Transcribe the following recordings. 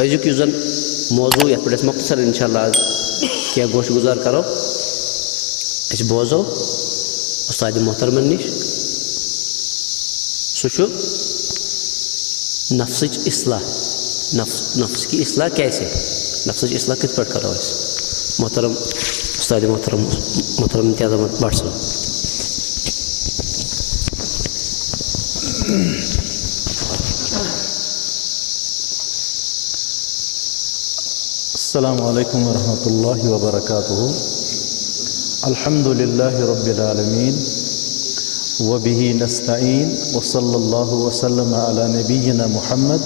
أزيك يوزن موضوع يتبدأ مختصر إن شاء الله كيا گوش گزار کرو اس بوزو استاد محترم نش سوچو نفس اصلاح نفس کی اصلاح کیسے نفس اصلاح کت پٹ کرو اس محترم استاد محترم امتیاز احمد بٹ صاحب. السلام علیکم ورحمۃ اللہ وبرکاتہ. الحمد للہ رب العالمین وبہ نستعین وصلی اللہ وسلم علی نبینا محمد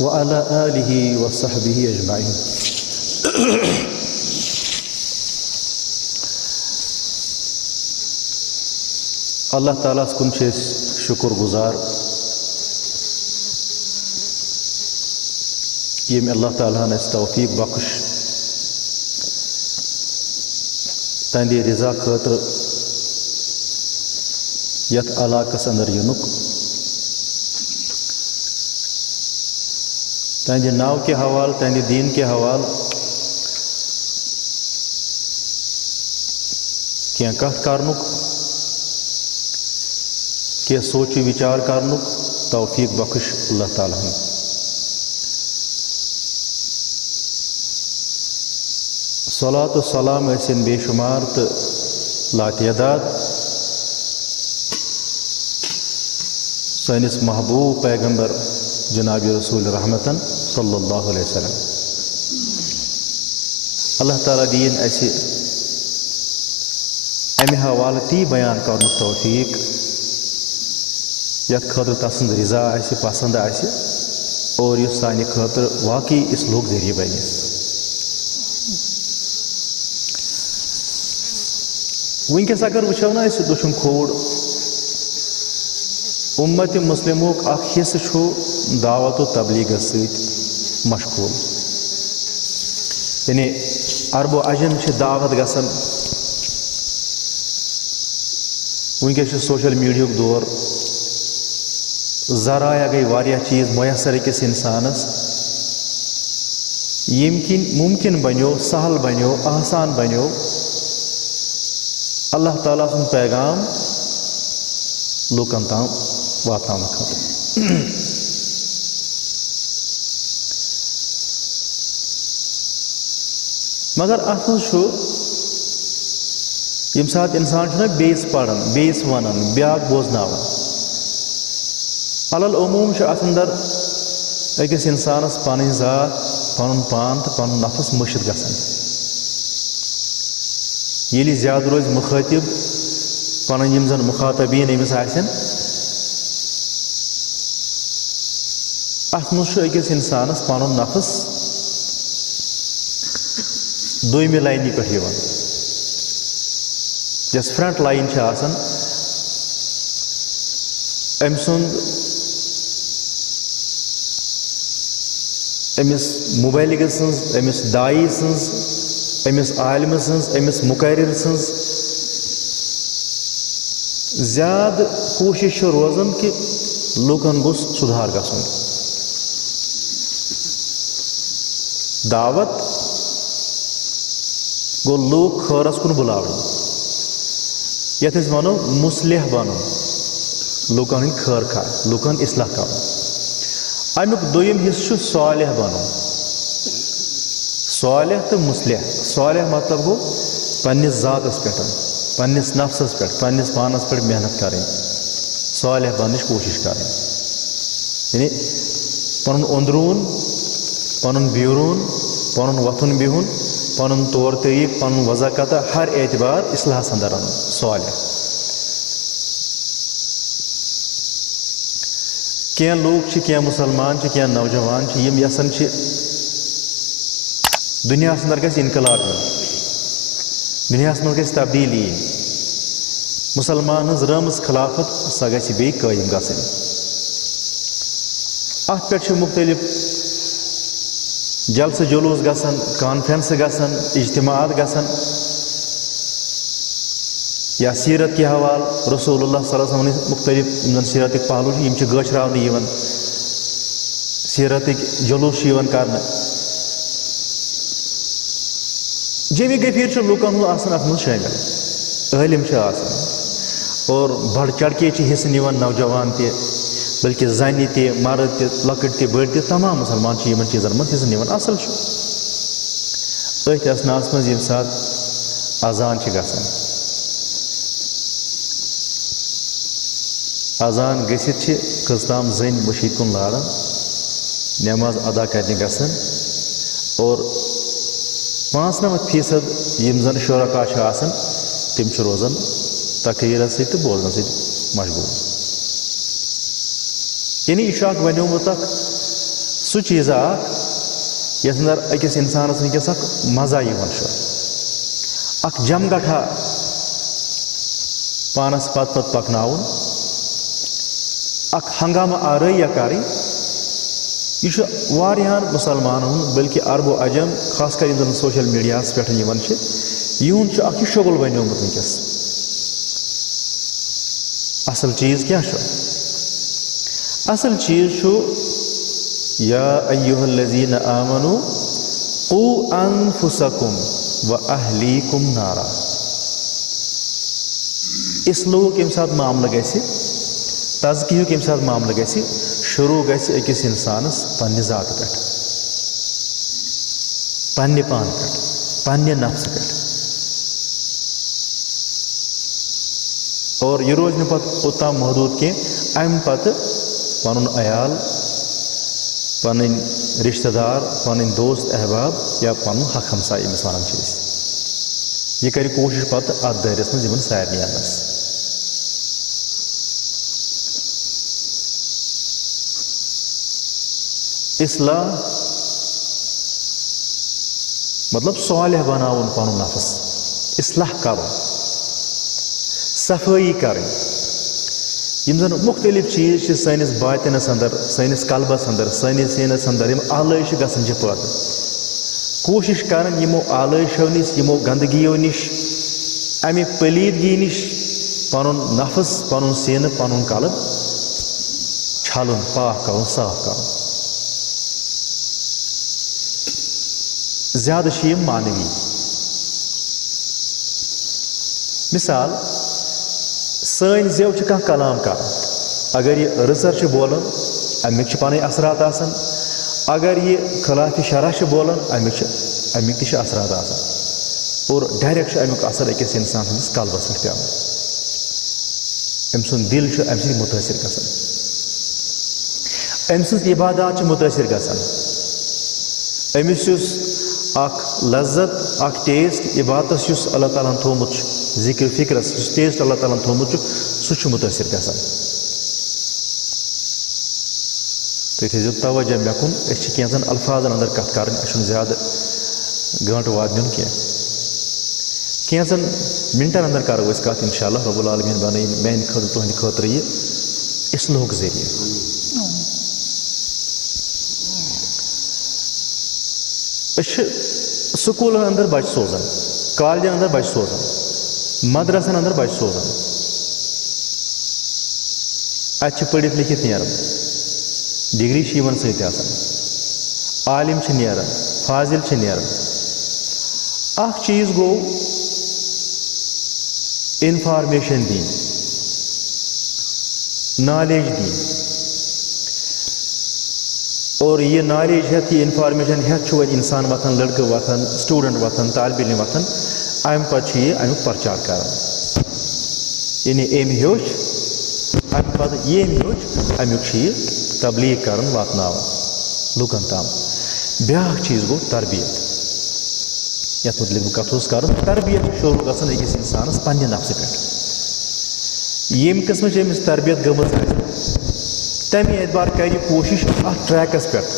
وعلی آلہ وصحبہ اجمعین. اللہ تعالیٰ کن شکر گزار یم اللہ تعالیٰ نے توفیق بخش تہندِ رضا خاطر یت علاقس اندر ینک تہندِ ناو کے حوال تہندِ دین کے حوال کینٛہہ کتھ کرنُک کینٛہہ سوچ وچار کرنُک توفیق بخش اللہ تعالیٰ ہن. صلات و سلام ٲسِن بے شمار تہٕ لاتعداد سٲنِس محبوب پیغمبر جناب رسول رحمتن صلی اللہ علیہ وسلم. اللہ تعالیٰ دِیِن اَسہِ اَمہِ حوالہٕ تی بیان کرنُک توفیق یتھ خٲطرٕ تسٕنٛز رضا آسہِ پسنٛد آسہِ اور یُس سانہِ خٲطرٕ واقعی اصلُک ذٔریعہٕ بنہِ. ونکس اگر وچھو نا أسۍ دٔچھُن کھووُر اُمت مسلمُک اکھ حصہٕ چھُ دعوت و تبلیغس سۭتۍ مشغوٗل. یعنی عرب و عجم چھِ دعوت گژھان. ونکس چھُ سوشل میڈیاہُک دور ذرایع گٔے واریاہ چیٖز میسر أکِس اِنسانس ییٚمہِ کِنۍ مُمکِن بنیو سہل بنیو آسان بنیو اللہ تعالیٰ سُنٛد پیغام لوٗکن تام واتناونہٕ خٲطرٕ. مگر اتھ منٛز چھُ ییٚمہِ ساتہٕ اِنسان چھُنہ بیٚیِس پران بیٚیِس ونان بیٛاکھ بوزناوان علل عموٗم چھُ اتھ انٛدر أکِس اِنسانس پنٕنۍ ذات پنُن پان تہٕ پنُن نفس مٔشِد گژھان. ییٚلہِ زیادٕ روزِ مُخٲطِب پنٕنۍ یِم زن مُخاطبیٖن أمِس آسن اتھ منٛز چھُ أکِس اِنسانس پنُن نفس دوٚیمہِ لاینہِ پٮ۪ٹھ یِوان. یۄس فرنٹ لاین چھِ آسان أمۍ سُنٛد أمِس مُبلِغ سٕنٛز أمِس داعی سٕنٛز أمِس عالمہٕ سٕنٛز أمِس مُقرر سٕنٛز زیادٕ کوٗشِش چھِ روزان کہِ لوٗکن گوٚژھ سُدھار گژھُن. دعوت گوٚو لوٗکھ خٲرس کُن بُلاوٕنۍ یتھ أسۍ ونو مُصلح بنُن لوٗکن ہٕنٛدۍ خٲر خواہ لوٗکن اصلاح کرُن. امیُک دوٚیِم حصہٕ چھُ صالح بنُن. صالح تہٕ مُصلح صالح مطلب گوٚو پننِس ذاتس پٮ۪ٹھ پننِس نفسس پٮ۪ٹھ پننِس پانس پٮ۪ٹھ محنت کرٕنۍ صالح بننٕچ کوٗشش کرٕنۍ. یعنی پنُن أنٛدروٗن پنُن بیروٗن پنُن وۄتھُن بِہُن پنُن طور طریٖقہٕ پنُن وضاقتہ ہر اعتبار اصلاحس انٛدر انُن صالح. کینٛہہ لوٗکھ چھِ کینٛہہ مُسلمان چھِ کینٛہہ نوجوان چھِ یِم یژھان چھِ دُنیاہس انٛدر گژھِ انقلاب یُن دُنیاہس منٛز گژھِ تبدیٖلی یِنۍ مُسلمان ہٕنٛز رٲمٕژ خلافت سۄ گژھِ بیٚیہِ قٲیِم گژھٕنۍ. اتھ پٮ۪ٹھ چھِ مُختٔلِف جلسہٕ جلوٗس گژھان کانفرنسہٕ گژھان اجتماعات گژھان یا سیرت کے حوالہٕ رسول اللہ صلی اللہ علیہ وسلم مختلف یِم زن سیرتٕکۍ پہلوٗ چھِ یِم چھِ گٲچھراونہٕ یِوان. سیرتٕکۍ جلوٗس چھِ یِوان کرنہٕ. جیٚمہِ غفیٖر چھُ لُکن ہُنٛد آسان اَتھ منٛز شٲمِل. عٲلِم چھِ آسان اور بڑٕ چڑکے چھِ حصہٕ نِوان نوجوان تہِ بلکہِ زنہِ تہِ مرد تہِ لۄکٕٹۍ تہِ بٔڑۍ تہِ تمام مُسلمان چھِ یِمن چیٖزن منٛز حصہٕ نِوان. اَصٕل چھُ. أتھۍ اثناہس منٛز ییٚمہِ ساتہٕ اذان چھِ گژھان اذان گٔژھِتھ چھِ کٔژتام زٔنۍ مٔشیٖد کُن لاران نٮ۪ماز ادا کرنہِ گژھان اور 95% یِم زن شُرکا چھِ آسان تِم چھِ روزان تقریٖرس سۭتۍ تہٕ بوزنس سۭتۍ مشغوٗل. یعنی یہِ چھُ اکھ بنیومُت اکھ سُہ چیٖزا اکھ یتھ انٛدر أکِس انسانس وٕنکیٚس اکھ مزا یِوان چھُ اکھ جمگٹھا پانس پتہٕ پتہٕ پکناوُن اکھ ہنگامہٕ آرٲیہ کرٕنۍ. یہِ چھُ واریاہن مُسلمانن ہُنٛد بلکہِ عرب و عجم خاص کر یِم زن سوشل میڈیاہس پٮ۪ٹھ یِوان چھِ یِہُنٛد چھُ اکھ یہِ شُغل بنیومُت وٕنکیٚس. اصل چیٖز کیٛاہ چھُ؟ اصل چیٖز چھُ یا ایُّہا الذیٖنَ آمنوٗ قوٗ انفُسَکُم وَأَہلیٖکُم نارا. اصلوٗہُک ییٚمہِ ساتہٕ معاملہٕ گژھِ تزکیہُک ییٚمہِ ساتہٕ معاملہٕ گژھِ شروٗع گژھِ أکِس انسانس پننہِ ذاتہٕ پٮ۪ٹھ پننہِ پانہٕ پٮ۪ٹھ پننہِ نفسہٕ پٮ۪ٹھ اور یہِ روزِ نہٕ پتہٕ اوٚتام محدوٗد کینٛہہ امہِ پتہٕ پنُن عیال پنٕنۍ رشتہٕ دار پنٕنۍ دوست احباب یا پنُن حق ہمساے ییٚمِس ونان چھِ أسۍ یہِ کرِ کوٗشش پتہٕ اتھ دٲیرس منٛز یِمن سارنٕے اننس. اصلاح مطلب صالح بناوُن پنُن نفس اصلاح کرُن صفٲیی کرٕنۍ. یِم زن مختلف چیٖز چھِ سٲنِس باطِنس انٛدر سٲنِس قلبس انٛدر سٲنِس سیٖنس انٛدر یِم آلٲیشہِ گژھان چھِ پٲدٕ کوٗشش کران یِمو آلٲیشو نِش یِمو گنٛدگیو نِش امہِ پلیٖدگی نِش پنُن نفس پنُن سیٖنہٕ پنُن قلب چھلُن پاک کرُن صاف کرُن. زیادٕ چھِ یِم مانوی. مثال سٲنۍ زٮ۪و چھِ کانٛہہ کلام کران اگر یہِ رٕژر چھِ بولان امیِکۍ چھِ پنٕنۍ اثرات آسان اگر یہِ خِلافِ شرح چھِ بولان امیِکۍ تہِ چھِ اثرات آسان اور ڈایریکٹ چھُ امیُک اثر أکِس انسان سٕنٛدِس قلبس پٮ۪ٹھ پیٚوان. أمۍ سُنٛد دِل چھُ امہِ سۭتۍ مُتٲثر گژھان أمۍ سٕنٛز عبادات چھِ مُتٲثر گژھان أمِس یُس اکھ لذت اکھ ٹیسٹ عبادتس یُس اللہ تعالیٰ ہن تھوٚومُت چھُ ذِکر فِکرس یُس ٹیسٹ اللہ تعالیٰ ہن تھوٚومُت چھُ سُہ چھُ مُتٲثر گژھان. تُہۍ تھٲیزیو توجہ مےٚ کُن أسۍ چھِ کینٛژن الفاظن انٛدر کتھ کرٕنۍ اَسہِ چھُنہٕ زیادٕ گٲنٛٹہٕ واد نیُن کینٛہہ کینٛژن منٹن انٛدر کرو أسۍ کتھ انشاء اللہ رۄب العالمیٖن بنٲیِن میانہِ خٲطرٕ تُہنٛدِ خٲطرٕ یہِ اصلاحُک ذٔریعہٕ. أسۍ چھِ سکوٗلن انٛدر بچہِ سوزان کالجن انٛدر بچہِ سوزان مدرسن انٛدر بچہِ سوزان اتہِ چھِ پٔرِتھ لیکھِتھ نیران ڈگری چھِ یِمن سۭتۍ آسان عالم چھِ نیران فاضل چھِ نیران. اکھ چیٖز گوٚو انفارمیشن دِنۍ نالیج دِنۍ اور یہِ نالیج ہٮ۪تھ یہِ انفارمیشن ہٮ۪تھ چھُ وۄنۍ انسان وۄتھان لڑکہٕ وۄتھان سٹوٗڈنٹ وۄتھان طالبہِ علم وۄتھان امہِ پتہٕ چھُ یہِ امیُک پرچار کران یعنی أمۍ ہیوٚچھ امہِ پتہٕ ییٚمۍ ہیوٚچھ امیُک چھُ یہِ تبلیٖغ کران واتناوان لُکن تام. بیٛاکھ چیٖز گوٚو تربیت یتھ متعلق بہٕ کتھ اوسُس کران تربیت چھِ شروٗع گژھان أکِس انسانس پننہِ نفسہٕ پٮ۪ٹھ ییٚمہِ قٕسمٕچ أمِس تربیت گٔمٕژ آسہِ تمہِ اعتبار کرِ یہِ کوٗشش اتھ ٹریکس پٮ۪ٹھ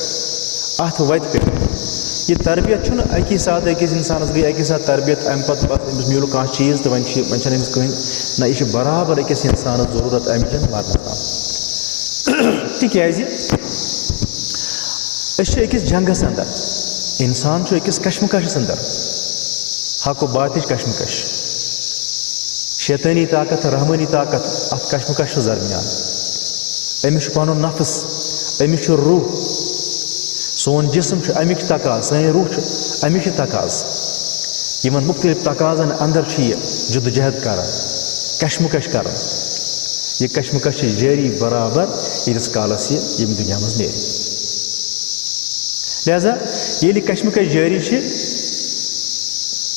اتھ وتہِ پٮ۪ٹھ. یہِ تربیت چھُنہٕ اکی ساتہٕ أکِس انسانس گٔے اکی ساتہٕ تربیت امہِ پتہٕ أمِس میوٗل کانٛہہ چیٖز تہٕ وۄنۍ چھنہٕ أمِس کٕہٕنۍ نہ یہِ چھِ برابر أکِس انسانس ضروٗرت امِچ واتنہٕ تام. تِکیازِ أسۍ چھِ أکِس جنگس انٛدر انسان چھُ أکِس کشمکشس انٛدر حق و باطِلٕچ کشمکش شیطٲنی طاقت رحمٲنی طاقت اتھ کشمکشس درمیان. أمِس چھُ پنُن نفس أمِس چھُ روح سون جسم امیک تقاض سٲنۍ روح چھُ امیک تقاض یِمن مختلف تقاضن اندر چھُ یہِ جدوجہد کران کشمکش کران یہ کشمکش چھِ جٲری برابر ییٖتِس کالس یہِ ییٚمہِ دُنیا منٛز نیرِ لہذا ییٚلہِ کشمکش جٲری چھِ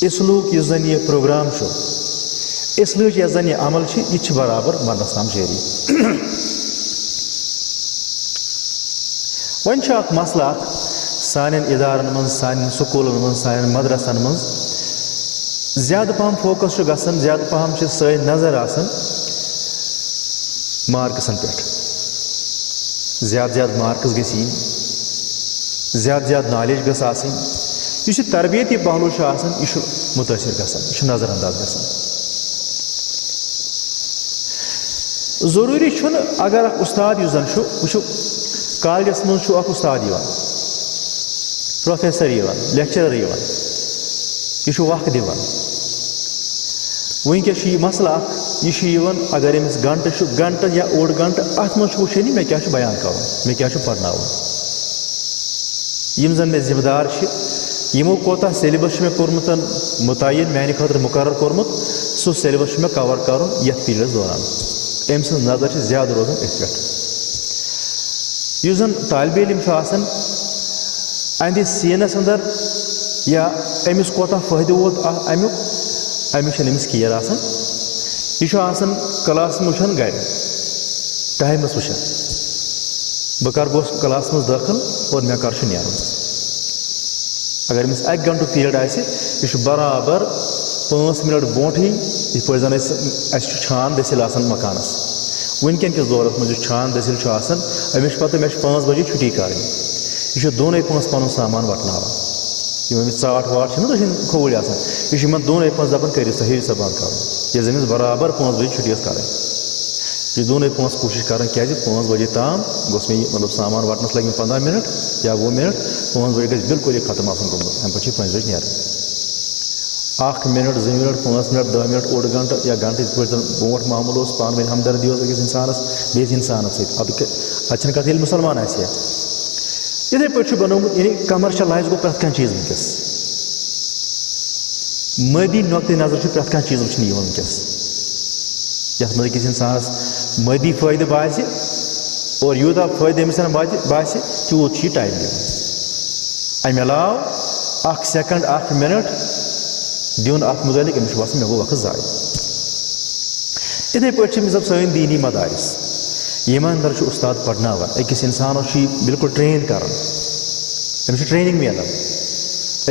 اصلوٗک یُس زن یہِ پروگرام چھُ اصلٕچ یۄس زن یہِ عمل چھِ یہِ چھِ برابر مرنس تام جٲری وۄنۍ چھُ اکھ مسلہٕ اکھ سانٮ۪ن ادارن منٛز سانٮ۪ن سکوٗلن منٛز سانٮ۪ن مدرسن منٛز زیادٕ پہم فوکس چھُ گژھان زیادٕ پہم چھِ سٲنۍ نظر آسان مارکسن پٮ۪ٹھ زیادٕ زیادٕ مارکس گژھِ یِنۍ زیادٕ زیادٕ نالیج گٔژھ آسٕنۍ یُس یہِ تربیتی پہلوٗ چھُ آسان یہِ چھُ مُتٲثر گژھان یہِ چھُ نظر انداز گژھان ضروٗری چھُنہٕ اگر اکھ اُستاد یُس زن چھُ وٕچھِو کالجس منٛز چھُ اکھ اُستاد یِوان پروفیسر یِوان لیکچرر یِوان یہِ چھُ وق دِوان وٕنکیٚس چھُ یہِ مسلہٕ اکھ یہِ چھُ یِوان اگر أمِس گنٹہٕ چھُ گنٹہٕ یا اوٚڑ گنٹہٕ اتھ منٛز چھُ وٕچھان یہِ مےٚ کیاہ چھُ بیان کرُن مےٚ کیاہ چھُ پرناوُن یِم زن مےٚ ذمہٕ دار چھِ یِمو کوتاہ سیلبس چھُ مےٚ کوٚرمُت مُتعین میانہِ خٲطرٕ مُقرر کوٚرمُت سُہ سیلبس چھُ مےٚ کور کرُن یتھ پیٖریڈس دوران أمۍ سٕنٛز نظر چھِ زیادٕ روزان أتھۍ پٮ۪ٹھ یُس زن طالبہِ علم چھُ آسان اہنٛدِس سیٖنس انٛدر یا أمِس کوتاہ فٲیدٕ ووت امیُک امیُک چھنہٕ أمِس کِیر آسان یہِ چھُ آسان کلاس وٕچھان گرِ ٹایمس وٕچھان بہٕ کر گوٚژھ کلاس منٛز دٲخل اور مےٚ کر چھُ نیرُن اگر أمِس اکہِ گنٹُک پیٖریڈ آسہِ یہِ چھُ برابر 5 مِنٹ برونٛٹھٕے یِتھ پٲٹھۍ زن اَسہِ چھُ چھان دٔسِل آسان مکانس وٕنکیٚن کِس دورس منٛز یُس چھان دٔسِل چھُ آسان أمِس چھُ پتہٕ مےٚ چھِ 5 بجے چھُٹی کرٕنۍ یہِ چھُ دۄنٕے پٲنٛسہِ پنُن سامان وٹناوان یِم أمِس ژاٹھ واٹھ چھِنہ دٔچھِنۍ کھووٕرۍ آسان یہِ چھُ یِمن دۄنٕے پٲنٛسہِ دپان کٔرِو سا ہیٚیِو سا بنٛد کرُن ییٚلہِ زن أمِس برابر 5 بجے چھُٹی ٲس کرٕنۍ یہِ چھُ دۄنٕے پٲنٛسہِ کوٗشِش کران کیازِ 5 بجے تام گوٚژھ مےٚ یہِ مطلب سامان وٹنس لگہِ مےٚ 15 مِنٹ یا 20 مِنٹ 5 بجے گژھِ بِلکُل یہِ ختم آسُن گوٚمُت امہِ پتہٕ چھُ 5 بجے نیرُن 1 مِنٹ 2 مِنٹ 5 مِنٹ 10 مِنٹ اوٚڑ گنٹہٕ یا گنٹہٕ یِتھ پٲٹھۍ زن برونٛٹھ معموٗل اوس پانہٕ ؤنۍ ہمدردی اوس أکِس اِنسانس بیٚیِس اِنسانس سۭتۍ ادٕ چھنہٕ کتھ ییٚلہِ مُسلمان آسہِ ہا یِتھٕے پٲٹھۍ چھُ بنومُت یعنی کمرشلایز گوٚو پرٛٮ۪تھ کانٛہہ چیٖز وٕنکیٚس مٲدی نۄقطہٕ نظر چھُ پرٛٮ۪تھ کانٛہہ چیٖز وٕچھنہٕ یِوان وٕنکیٚس یتھ منٛز أکِس اِنسانس مٲدی فٲیدٕ باسہِ اور یوٗتاہ فٲیدٕ أمِس باسہِ تیوٗت چھُ یہِ ٹایم دِوان امہِ علاوٕ 1 سیکنڈ 1 مِنٹ دیُن اتھ مُتعلق أمِس چھُ باسان مےٚ گوٚو وقت ضایع یِتھٕے پٲٹھۍ چھِ مطلب سٲنۍ دیٖنی مدارس یِمن انٛدر چھُ اُستاد پرناوان أکِس اِنسانس چھُ یہِ بِلکُل ٹرین کران أمِس چھِ ٹرینِنگ مِلان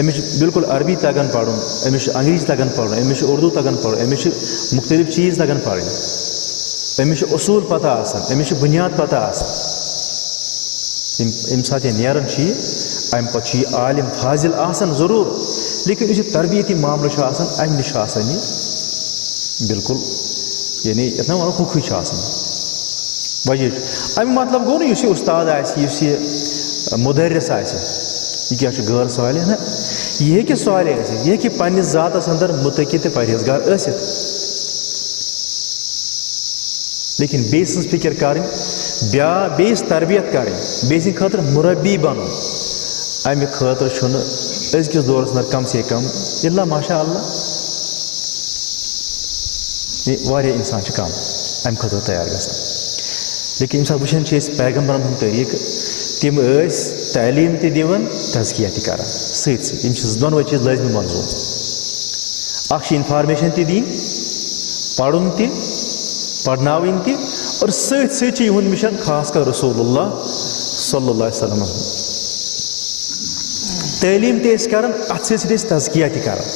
أمِس چھُ بِلکُل عربی تگان پرُن أمِس چھُ انگریٖزی تگان پرُن أمِس چھُ اردوٗ تگان پرُن أمِس چھِ مُختٔلِف چیٖز تگان پرٕنۍ أمِس چھُ اصوٗل پتہ آسان أمِس چھِ بُنیاد پتہ آسان ییٚمہِ ساتہٕ یہِ نیران چھُ یہِ امہِ پتہٕ چھُ یہِ عالِم فاضِل آسان ضروٗر لیکن یُس یہِ تربیتی معاملہٕ چھُ آسان امہِ نِش چھُ آسان یہِ بِلکُل یعنی یتھ نہ ونو ہوٚکھٕے چھُ آسان وجہ چھُ امیُک مطلب گوٚو نہٕ یُس یہِ اُستاد آسہِ یُس یہِ مُدرِس آسہِ یہِ کیاہ چھُ غٲر صالح نہ یہِ ہیٚکہِ صالح ٲسِتھ یہِ ہیٚکہِ پننِس ذاتس انٛدر مُتقی تہٕ پرہیزگار ٲسِتھ لیکن بیٚیہِ سٕنٛز فِکر کرٕنۍ بیٚیِس تربیت کرٕنۍ بیٚیہِ سٕنٛدِ خٲطرٕ مُربی بنُن امہِ خٲطرٕ چھُنہٕ أزکِس دورس منٛز کم سے کم اِلا ماشاء اللہ واریاہ اِنسان چھِ کم امہِ خٲطرٕ تیار گژھان لیکن ییٚمہِ ساتہٕ وٕچھان چھِ أسۍ پیغمبرن ہُنٛد طریٖقہٕ تِم ٲسۍ تعلیٖم تہِ دِوان تزکیہ تہِ کران سۭتۍ سۭتۍ یِم چھِ دۄنوَے چیٖز لٲزمی منظوٗر اکھ چھِ اِنفارمیشن تہِ دِنۍ پرُن تہِ پرناوٕنۍ تہِ اور سۭتۍ سۭتۍ چھِ یِہُنٛد مِشن خاص کر رسول اللہ صلی اللہ علیہ وسلم تعلیٖم تہِ ٲسۍ کران اتھ سۭتۍ سۭتۍ ٲسۍ تزکیہ تہِ کران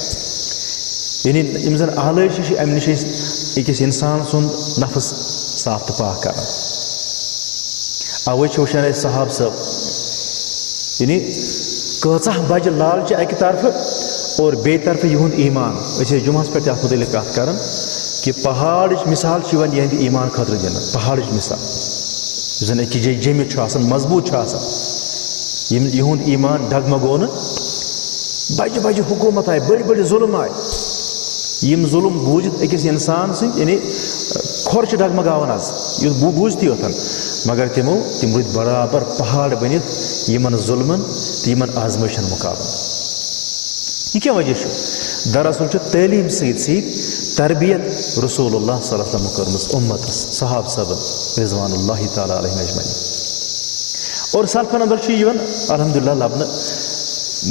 یعنی یِم زن آلٲیشہِ چھِ امہِ نِش ٲسۍ أکِس اِنسان سُنٛد نفس صاف تہٕ پاک کران اوے چھِ وٕچھان أسۍ صحاب صٲب یعنی کۭژاہ بجہِ لالچہِ اکہِ طرفہٕ اور بیٚیہِ طرفہٕ یِہُنٛد ایٖمان أسۍ ٲسۍ جُمعس پٮ۪ٹھ تہِ اتھ مُتعلق کتھ کران کہِ پہاڑٕچ مِثال چھِ یِوان یِہنٛدِ ایٖمان خٲطرٕ دِنہٕ پہاڑٕچ مِثال یُس زن أکِس جایہِ جٔمِتھ چھُ آسان مضبوٗط چھُ آسان یِہُنٛد ایٖمان ڈگمگوو نہٕ بجہِ بجہِ حکوٗمت آیہِ بٔڑۍ بٔڑۍ ظُلم آیہِ یِم ظُلم بوٗزِتھ أکِس اِنسان سٕنٛدۍ یعنی کھۄر چھِ ڈگمگاوان آز یُتھ بوٗزتھٕے یوتن مگر تم روٗدۍ برابر پہاڑ بٔنِتھ یِمن ظُلمن تہٕ یِمن آزمٲیشن مُقابلہٕ. یہ کیا وجہ چھُ؟ دراصل چھُ تعلیٖم سۭتۍ سۭتۍ تربیت رسول اللہ صلی اللہ علیہ وسلم کٔرمٕژ اُمتس صحابہ صٲبن رضوان اللہ تعالیٰ علیہم اجمعین. اور سلفن اندر چھُ یِوان الحمدللہ لبنہٕ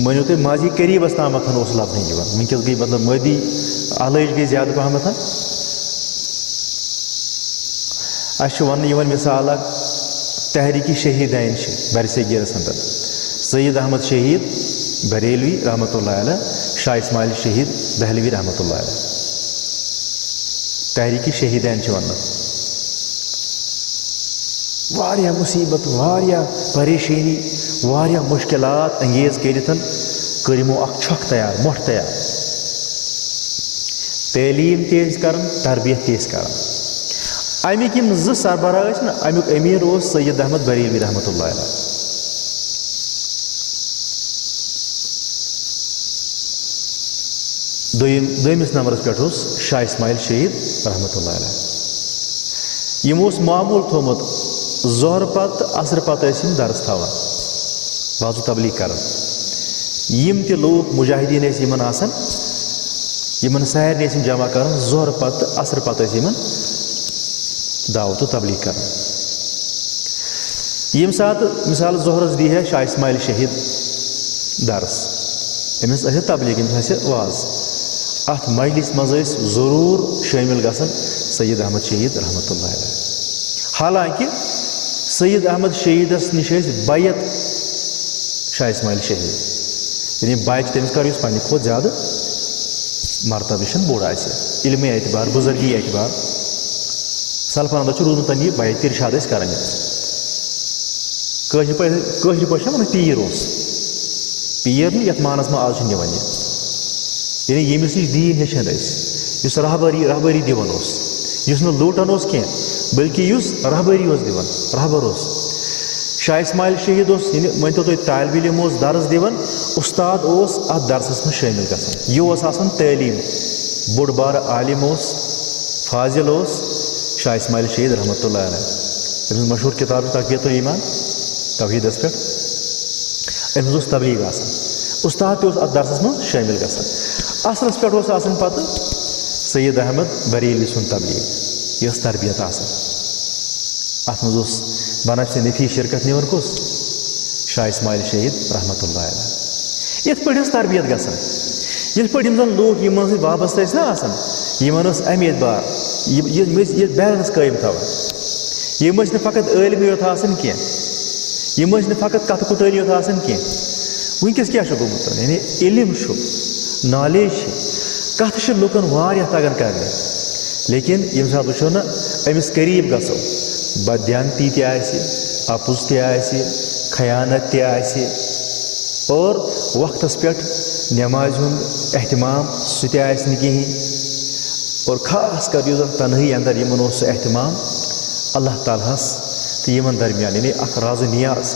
مٲنِو تُہۍ ماضی قریٖبس تامتھ اوس لبنہٕ یِوان. وٕنکیٚس گٔے مطلب مٲدی آلٲیش گٔے زیادٕ پہمتھ. اَسہِ چھُ وننہٕ یِوان مثال اکھ تحریٖکی شہیٖدین چھِ برصغیٖرس اندر. سید احمد شہید بریلوی رحمۃ اللہ علیہ، شاہ اسماعیل شہید دہلوی رحمۃ اللہ علیہ. تحریٖکی شہیٖدین چھِ وننہٕ. واریاہ مُصیبت، واریاہ پریشٲنی، واریاہ مُشکلات انگیز کٔرِتھ کٔر یِمو اکھ چھۄکھ تیار، مۄٹھ تیار. تعلیٖم تہِ ٲسۍ کران، تربیت تہِ ٲسۍ کران. امیِکۍ یِم زٕ سربراہ ٲسۍ نا، امیُک أمیٖر اوس سید احمد بریلوی رحمۃ اللہ علیہ. دوٚیمِس نمبرس پٮ۪ٹھ اوس شاہ اسماعیل شہید رحمۃ اللہ علیہ. یِمو اوس معموٗل تھوٚومُت ظہر پتہٕ تہٕ عصرٕ پتہٕ ٲسۍ یِم درس تھاوان، وازو تبلیغ کران. یِم تہِ لوٗکھ مُجاہدیٖن ٲسۍ یِمن آسان، یِمن سارنٕے ٲسۍ یِم جمع کران ظہر پتہٕ تہٕ عصرٕ پتہٕ ٲسۍ یِمن دعوت و تبلیغ کران. ییٚمہِ ساتہٕ مثال ظہرس دی ہے شاہ اسماعیل شہید درس، أمِس آسہِ تبلیغ، أمِس آسہِ واز. اتھ مجلس منٛز ٲسۍ ضروٗر شٲمِل گژھان سید احمد شہید رحمۃ اللہ علیہ. حالانکہِ سید احمد شہیدس نِش ٲسۍ بیعت شاہ اسماعیل شہید، یعنی بیعت چھِ تٔمِس کران یُس پننہِ کھۄتہٕ زیادٕ مرتبہٕ بوٚڑ آسہِ، علمِ اعتبار، بُزرگی اعتبار. سلفن اندر چھُ روٗدمُت یہِ بیعت اِرشاد ٲسۍ کران. کٲشِر پٲٹھۍ چھِ ونان پیٖر اوس. پیٖر نہٕ یتھ مانس منٛز آز چھِ نِوان یہِ، یعنی ییٚمِس نِش دیٖن ہیٚچھان ٲسۍ، یُس رہبری دِوان اوس، یُس نہٕ لوٗٹان اوس کینٛہہ بلکہِ یُس رہبری اوس دِوان، رہبر اوس. شاہ اسماعیل شہید اوس، یعنی مٲنتو تُہۍ طالبہِ علم اوس درس دِوان، اُستاد اوس اتھ درسس منٛز شٲمِل گژھان. یہِ اوس آسان تعلیٖم. بوٚڑ بارٕ عالم اوس، فاضل اوس شاہ اسماعیل شہید رحمۃ اللہ علیہ. أمۍ سٕنٛز مشہوٗر کِتاب چھِ تقویتُ الایمان، توحیٖدس پٮ۪ٹھ. أمۍ سٕنٛز اوس تبلیغ آسان، اُستاد تہِ اوس اتھ درسس منٛز شٲمِل گژھان. عصرس پٮ۪ٹھ اوس آسان پتہٕ سید احمد بریلوی سُنٛد تبلیغ. یہِ ٲس تربیت آسان. اتھ منٛز اوس بنفسِ نفی شرکت نِوان کُس؟ شاہ اسماعیل شہید رحمۃ اللہ علیہ. یِتھ پٲٹھۍ ٲس تربیت گژھان. یِتھ پٲٹھۍ یِم زن لوٗکھ یِمن سۭتۍ وابستہٕ ٲسۍ نا آسان، یِمن ٲس امہِ اعتبار یِم ٲسۍ یہِ بیلنس قٲیِم تھاوان. یِم ٲسۍ نہٕ فقط عٲلمٕے یوت آسان کینٛہہ، یِم ٲسۍ نہٕ فقط کتھٕ کُتٲری یوت آسان کینٛہہ. وٕنکیٚس کیٛاہ چھُ گوٚمُت؟ یعنی علم چھُ، نالیج چھِ، کتھٕ چھِ لُکن واریاہ تگان کرنہِ، لیکن ییٚمہِ ساتہٕ وٕچھو نا أمِس قریٖب گژھو، بددیانتی تہِ آسہِ، اپُز تہِ آسہِ، خیانت تہِ آسہِ، اور وقتس پٮ۪ٹھ نٮ۪مازِ ہُنٛد احتمام سُہ تہِ آسہِ نہٕ کِہیٖنۍ. اور خاص کر یُس زن تنہٲیی اندر یِمن اوس سُہ احتمام اللہ تعالیٰ ہس تہٕ یِمن درمیان، یعنی اکھ راز و نیاز،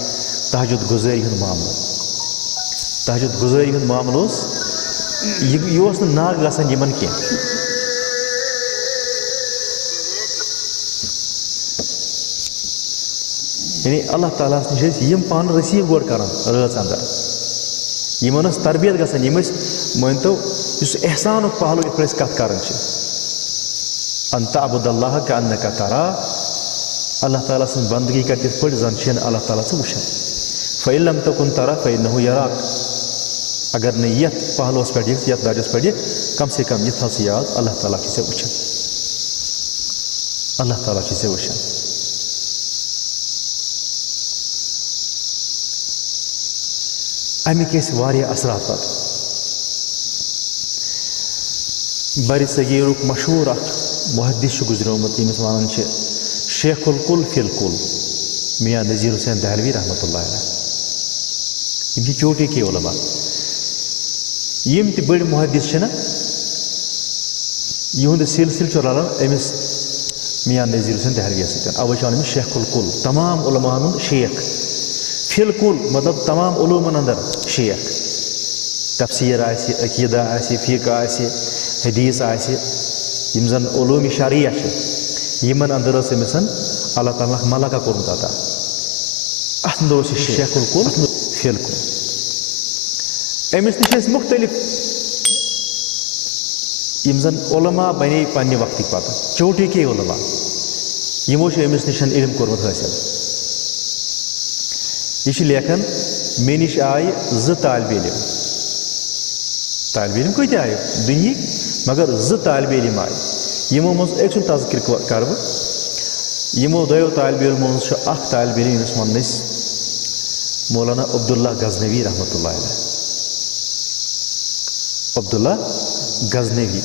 تہجد گُزٲری ہُنٛد معاملہٕ. تہجد گُزٲری ہُنٛد معاملہٕ اوس یہِ اوس نہٕ ناگ گژھان یِمن کینٛہہ. یعنی اللہ تعالیٰ ہس نِش ٲسۍ یِم پانہٕ رٔسیٖو گۄڈٕ کران رٲژ اندر. یِمن ٲس تربیت گژھان. یِم ٲسۍ مٲنتو یُس احسانُک پہلو یِتھ پٲٹھۍ أسۍ کتھ کران چھِ، ان تعبد اللہ کأنک تراہ، اللہ تعالیٰ سٕنٛز بندگی کر تِتھ پٲٹھۍ زن چھِنہٕ اللہ تعالیٰ ژٕ وٕچھان. فإن لم تکن ترہ فإنہ یراک. اگر نہٕ یتھ پہلوس پٮ۪ٹھ یِکھ، یتھ درجس پٮ۪ٹھ یِکھ، کم سے کم یہِ تھاو ژٕ یاد، اللہ تعالیٰ چھُ ژےٚ وٕچھان. اللہ تعالیٰ چھُ ژےٚ وٕچھان. امیِکۍ ٲسۍ واریاہ اثرات پتہٕ. بر صغیٖرُک مشہوٗر اکھ محدث چھُ گُزریومُت ییٚمِس ونان چھِ شیخ الکُل فی الکُل، میاں نذیر حسین دہلوی رحمۃ اللہ علیہ. یِم چھِ چوٹی کے علما. یِم تہِ بٔڑۍ محدث چھِنہ، یِہُنٛد سلسلہٕ چھُ رلان أمِس میاں نذیر حسین دہلویس سۭتۍ. اَوَے چھِ وَنان أمِس شیخ الکُل، تمام علماہن ہُنٛد شیخ. فی الکُل مطلب تمام علوٗمن اندر شیخ. تفسیٖر آسہِ، عقیٖدہ آسہِ، فقہ آسہِ، حدیٖث آسہِ، یِم زن علوٗمِ شرعیہ چھِ، یِمن اندر ٲس أمِس اللہ تعالیٰ ملکہ کوٚرمُت عطا اَتھ منٛز اوس یہِ شیخ الکل فی الکل أمِس نِش ٲسۍ مُختٔلِف یِم زَن علما بنے پنٛنہِ وقتٕکۍ پتہٕ چوٹی کے علما یِمو چھُ أمِس نِش علم کوٚرمُت حٲصِل یہِ چھُ لیکھان مےٚ نِش آیہِ 2 طالبہِ علم کۭتیٛاہ آیہِ دُنہِکۍ مگر 2 طالبہِ علم آیہِ یِمو منٛز أکۍ سُنٛد تذکر کرٕ بہٕ یِمو 2 طالبہِ علمو منٛز چھُ اکھ طالبہِ علم ییٚمِس وَنان ٲسۍ مولانا عبداللہ غزنوی رحمتہ اللہ علیہ عبداللہ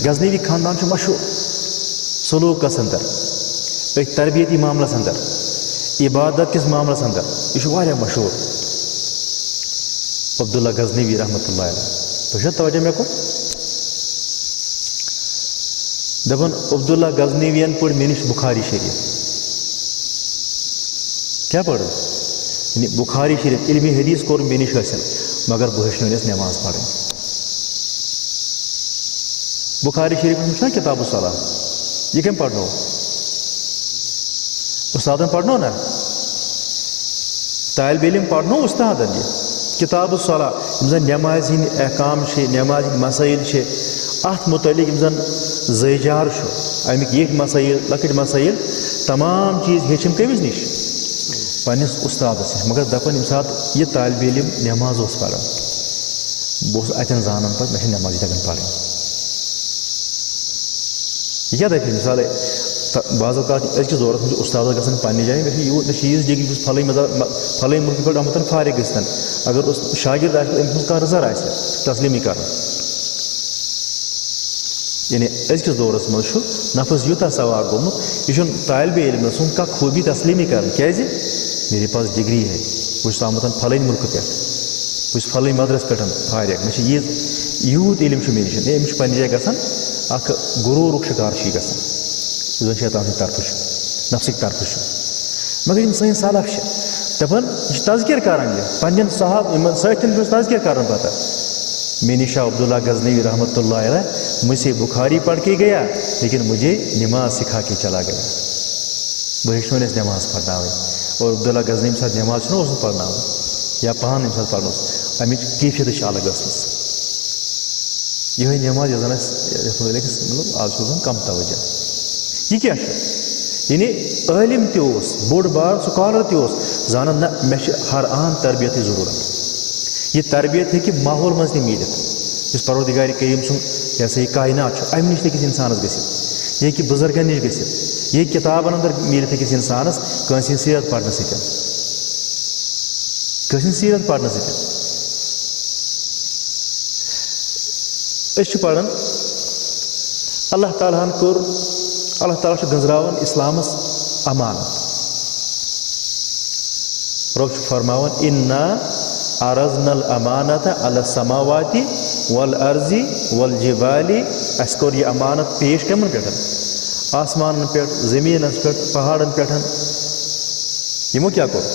غزنوی خاندان چھُ مشہوٗر سلوٗکس انٛدر أتھۍ تربیتی معاملس انٛدر عبادت کِس معاملس انٛدر یہِ چھُ واریاہ مشہوٗر عبداللہ غزنوی رحمتہ اللہ علیہ تُہۍ چھُوا توجہ مےٚ کُن دپان عبداللہ غزنویَن پوٚر مےٚ نِش بخاری شریٖف کیٛاہ پٔر یعنی بخاری شریٖف علمِ حدیٖث کوٚر مےٚ نِش حٲصِل مگر بہٕ ہیٚچھنٲونَس نٮ۪ماز پرٕنۍ بخاری شریٖفَس منٛز چھُنہ کِتاب الصلاح یہِ کٔمۍ پرنو اُستادن پرنو نا طالبہِ علم پرنو اُستادن یہِ کِتاب الصلاح یِم زن نٮ۪مازِ ہٕنٛدۍ احکام چھِ نٮ۪مازِ ہٕنٛدۍ مسٲیِل چھِ اَتھ مُتعلق یِم زن زٲیجار چھُ اَمِکۍ یِتھۍ مسٲیِل لۄکٕٹۍ مسٲیِل تمام چیٖز ہیٚچھِم کٔمِس نِش پنٛنِس اُستادس نِش مگر دپان ییٚمہِ ساتہٕ یہِ طالبہِ علم نٮ۪ماز اوس پران بہٕ اوسُس اَتٮ۪ن زانان پتہٕ مےٚ چھِ نٮ۪مازٕے تگان پرٕنۍ یہِ کیٛاہ دپہِ مِثالے بعض اوقات أزکِس دورس منٛز چھُ اُستادس گژھان پننہِ جایہِ مےٚ چھِ یوٗت مےٚ چھِ ییٖژ ڈگری بہٕ چھُس پھلٲنۍ مُلکہٕ پٮ۪ٹھ آمُت فارغ گٔژھِتھ اگر شاگرد آسہِ أمِس منٛز کانٛہہ رٕژر آسہِ تسلیٖمی کران یعنی أزکِس دورس منٛز چھُ نفس یوٗتاہ سوار گوٚمُت یہِ چھُنہٕ طالبہِ علمہٕ سُنٛد کانٛہہ خوٗبی تسلیٖمی کران کیٛازِ میرے پاس ڈگری ہے بہٕ چھُس آمُت پھلٲنۍ مُلکہٕ پٮ۪ٹھ بہٕ چھُس پھلٲنۍ مدرس پٮ۪ٹھ فارغ مےٚ چھِ یوٗت علم چھُ مےٚ نِش أمِس چھُ پننہِ جایہِ گژھان اکھ غروٗرُک شِکار چھُ یہِ گژھان یُس زن شیطان سٕنٛدِ طرفہٕ چھُ نفسٕکۍ طرفہٕ چھُ مگر یِم سٲنۍ سلف چھِ دپان یہِ چھُ تذکیر کران یہِ پننٮ۪ن صحاب یِمن سٲتھٮ۪ن چھُس تذکیر کران پتہٕ میں نِش آو عبداللہ غزنوی رحمتہ اللہ علیہ مجھ سے بخاری پڑھ کے گیا لیکن مجھے نماز سکھا کے چلا گیا بہٕ ہیٚچھنٲونَس نٮ۪ماز پرناوٕنۍ اور عبداللہ غزنوی ییٚمہِ ساتہٕ نٮ۪ماز چھُنہ اوسمُت پرناوان یا پانہٕ ییٚمہِ ساتہٕ پرنوس اَمِچ کیفیتٕے چھِ الگ ٲسمٕژ یِہوٚے نٮ۪ماز یۄس زن اَسہِ یتھ مُتعلق مطلب آز چھُ روزان کم توجہ یہِ کیٛاہ چھُ یعنی عٲلِم تہِ اوس بوٚڑ بار سُکالر تہِ اوس زانان نہ مےٚ چھِ ہر آن تربیتٕچ ضروٗرت یہِ تربیت ہیٚکہِ ماحول منٛز تہِ میٖلِتھ یُس پروردِگارِ کریٖم سُنٛد یہِ ہسا یہِ کاینات چھُ اَمہِ نِش تہِ ہیٚکہِ اِنسانس گٔژھِتھ یہِ ہیٚکہِ بُزرگن نِش گٔژھِتھ یہِ ہیٚکہِ کِتابن انٛدر میٖلِتھ أکِس اِنسانس کٲنٛسہِ ہٕنٛز سیرت پرنہٕ سۭتۍ کٲنٛسہِ ہٕنٛز سیرت پرنہٕ سۭتۍ أسۍ چھِ پران اللہ تعالیٰ ہن کوٚر اللہ تعالیٰ چھُ گنٛزراوان اِسلامس امانت رۄب چھُ فرماوان اِنا عرضنا الامانت علی السماوات والارض والجبال اَسہِ کوٚر یہِ امانت پیش کمن پٮ۪ٹھ آسمانن پٮ۪ٹھ زٔمیٖنس پٮ۪ٹھ پہاڑن پٮ۪ٹھ یِمو کیٛاہ کوٚر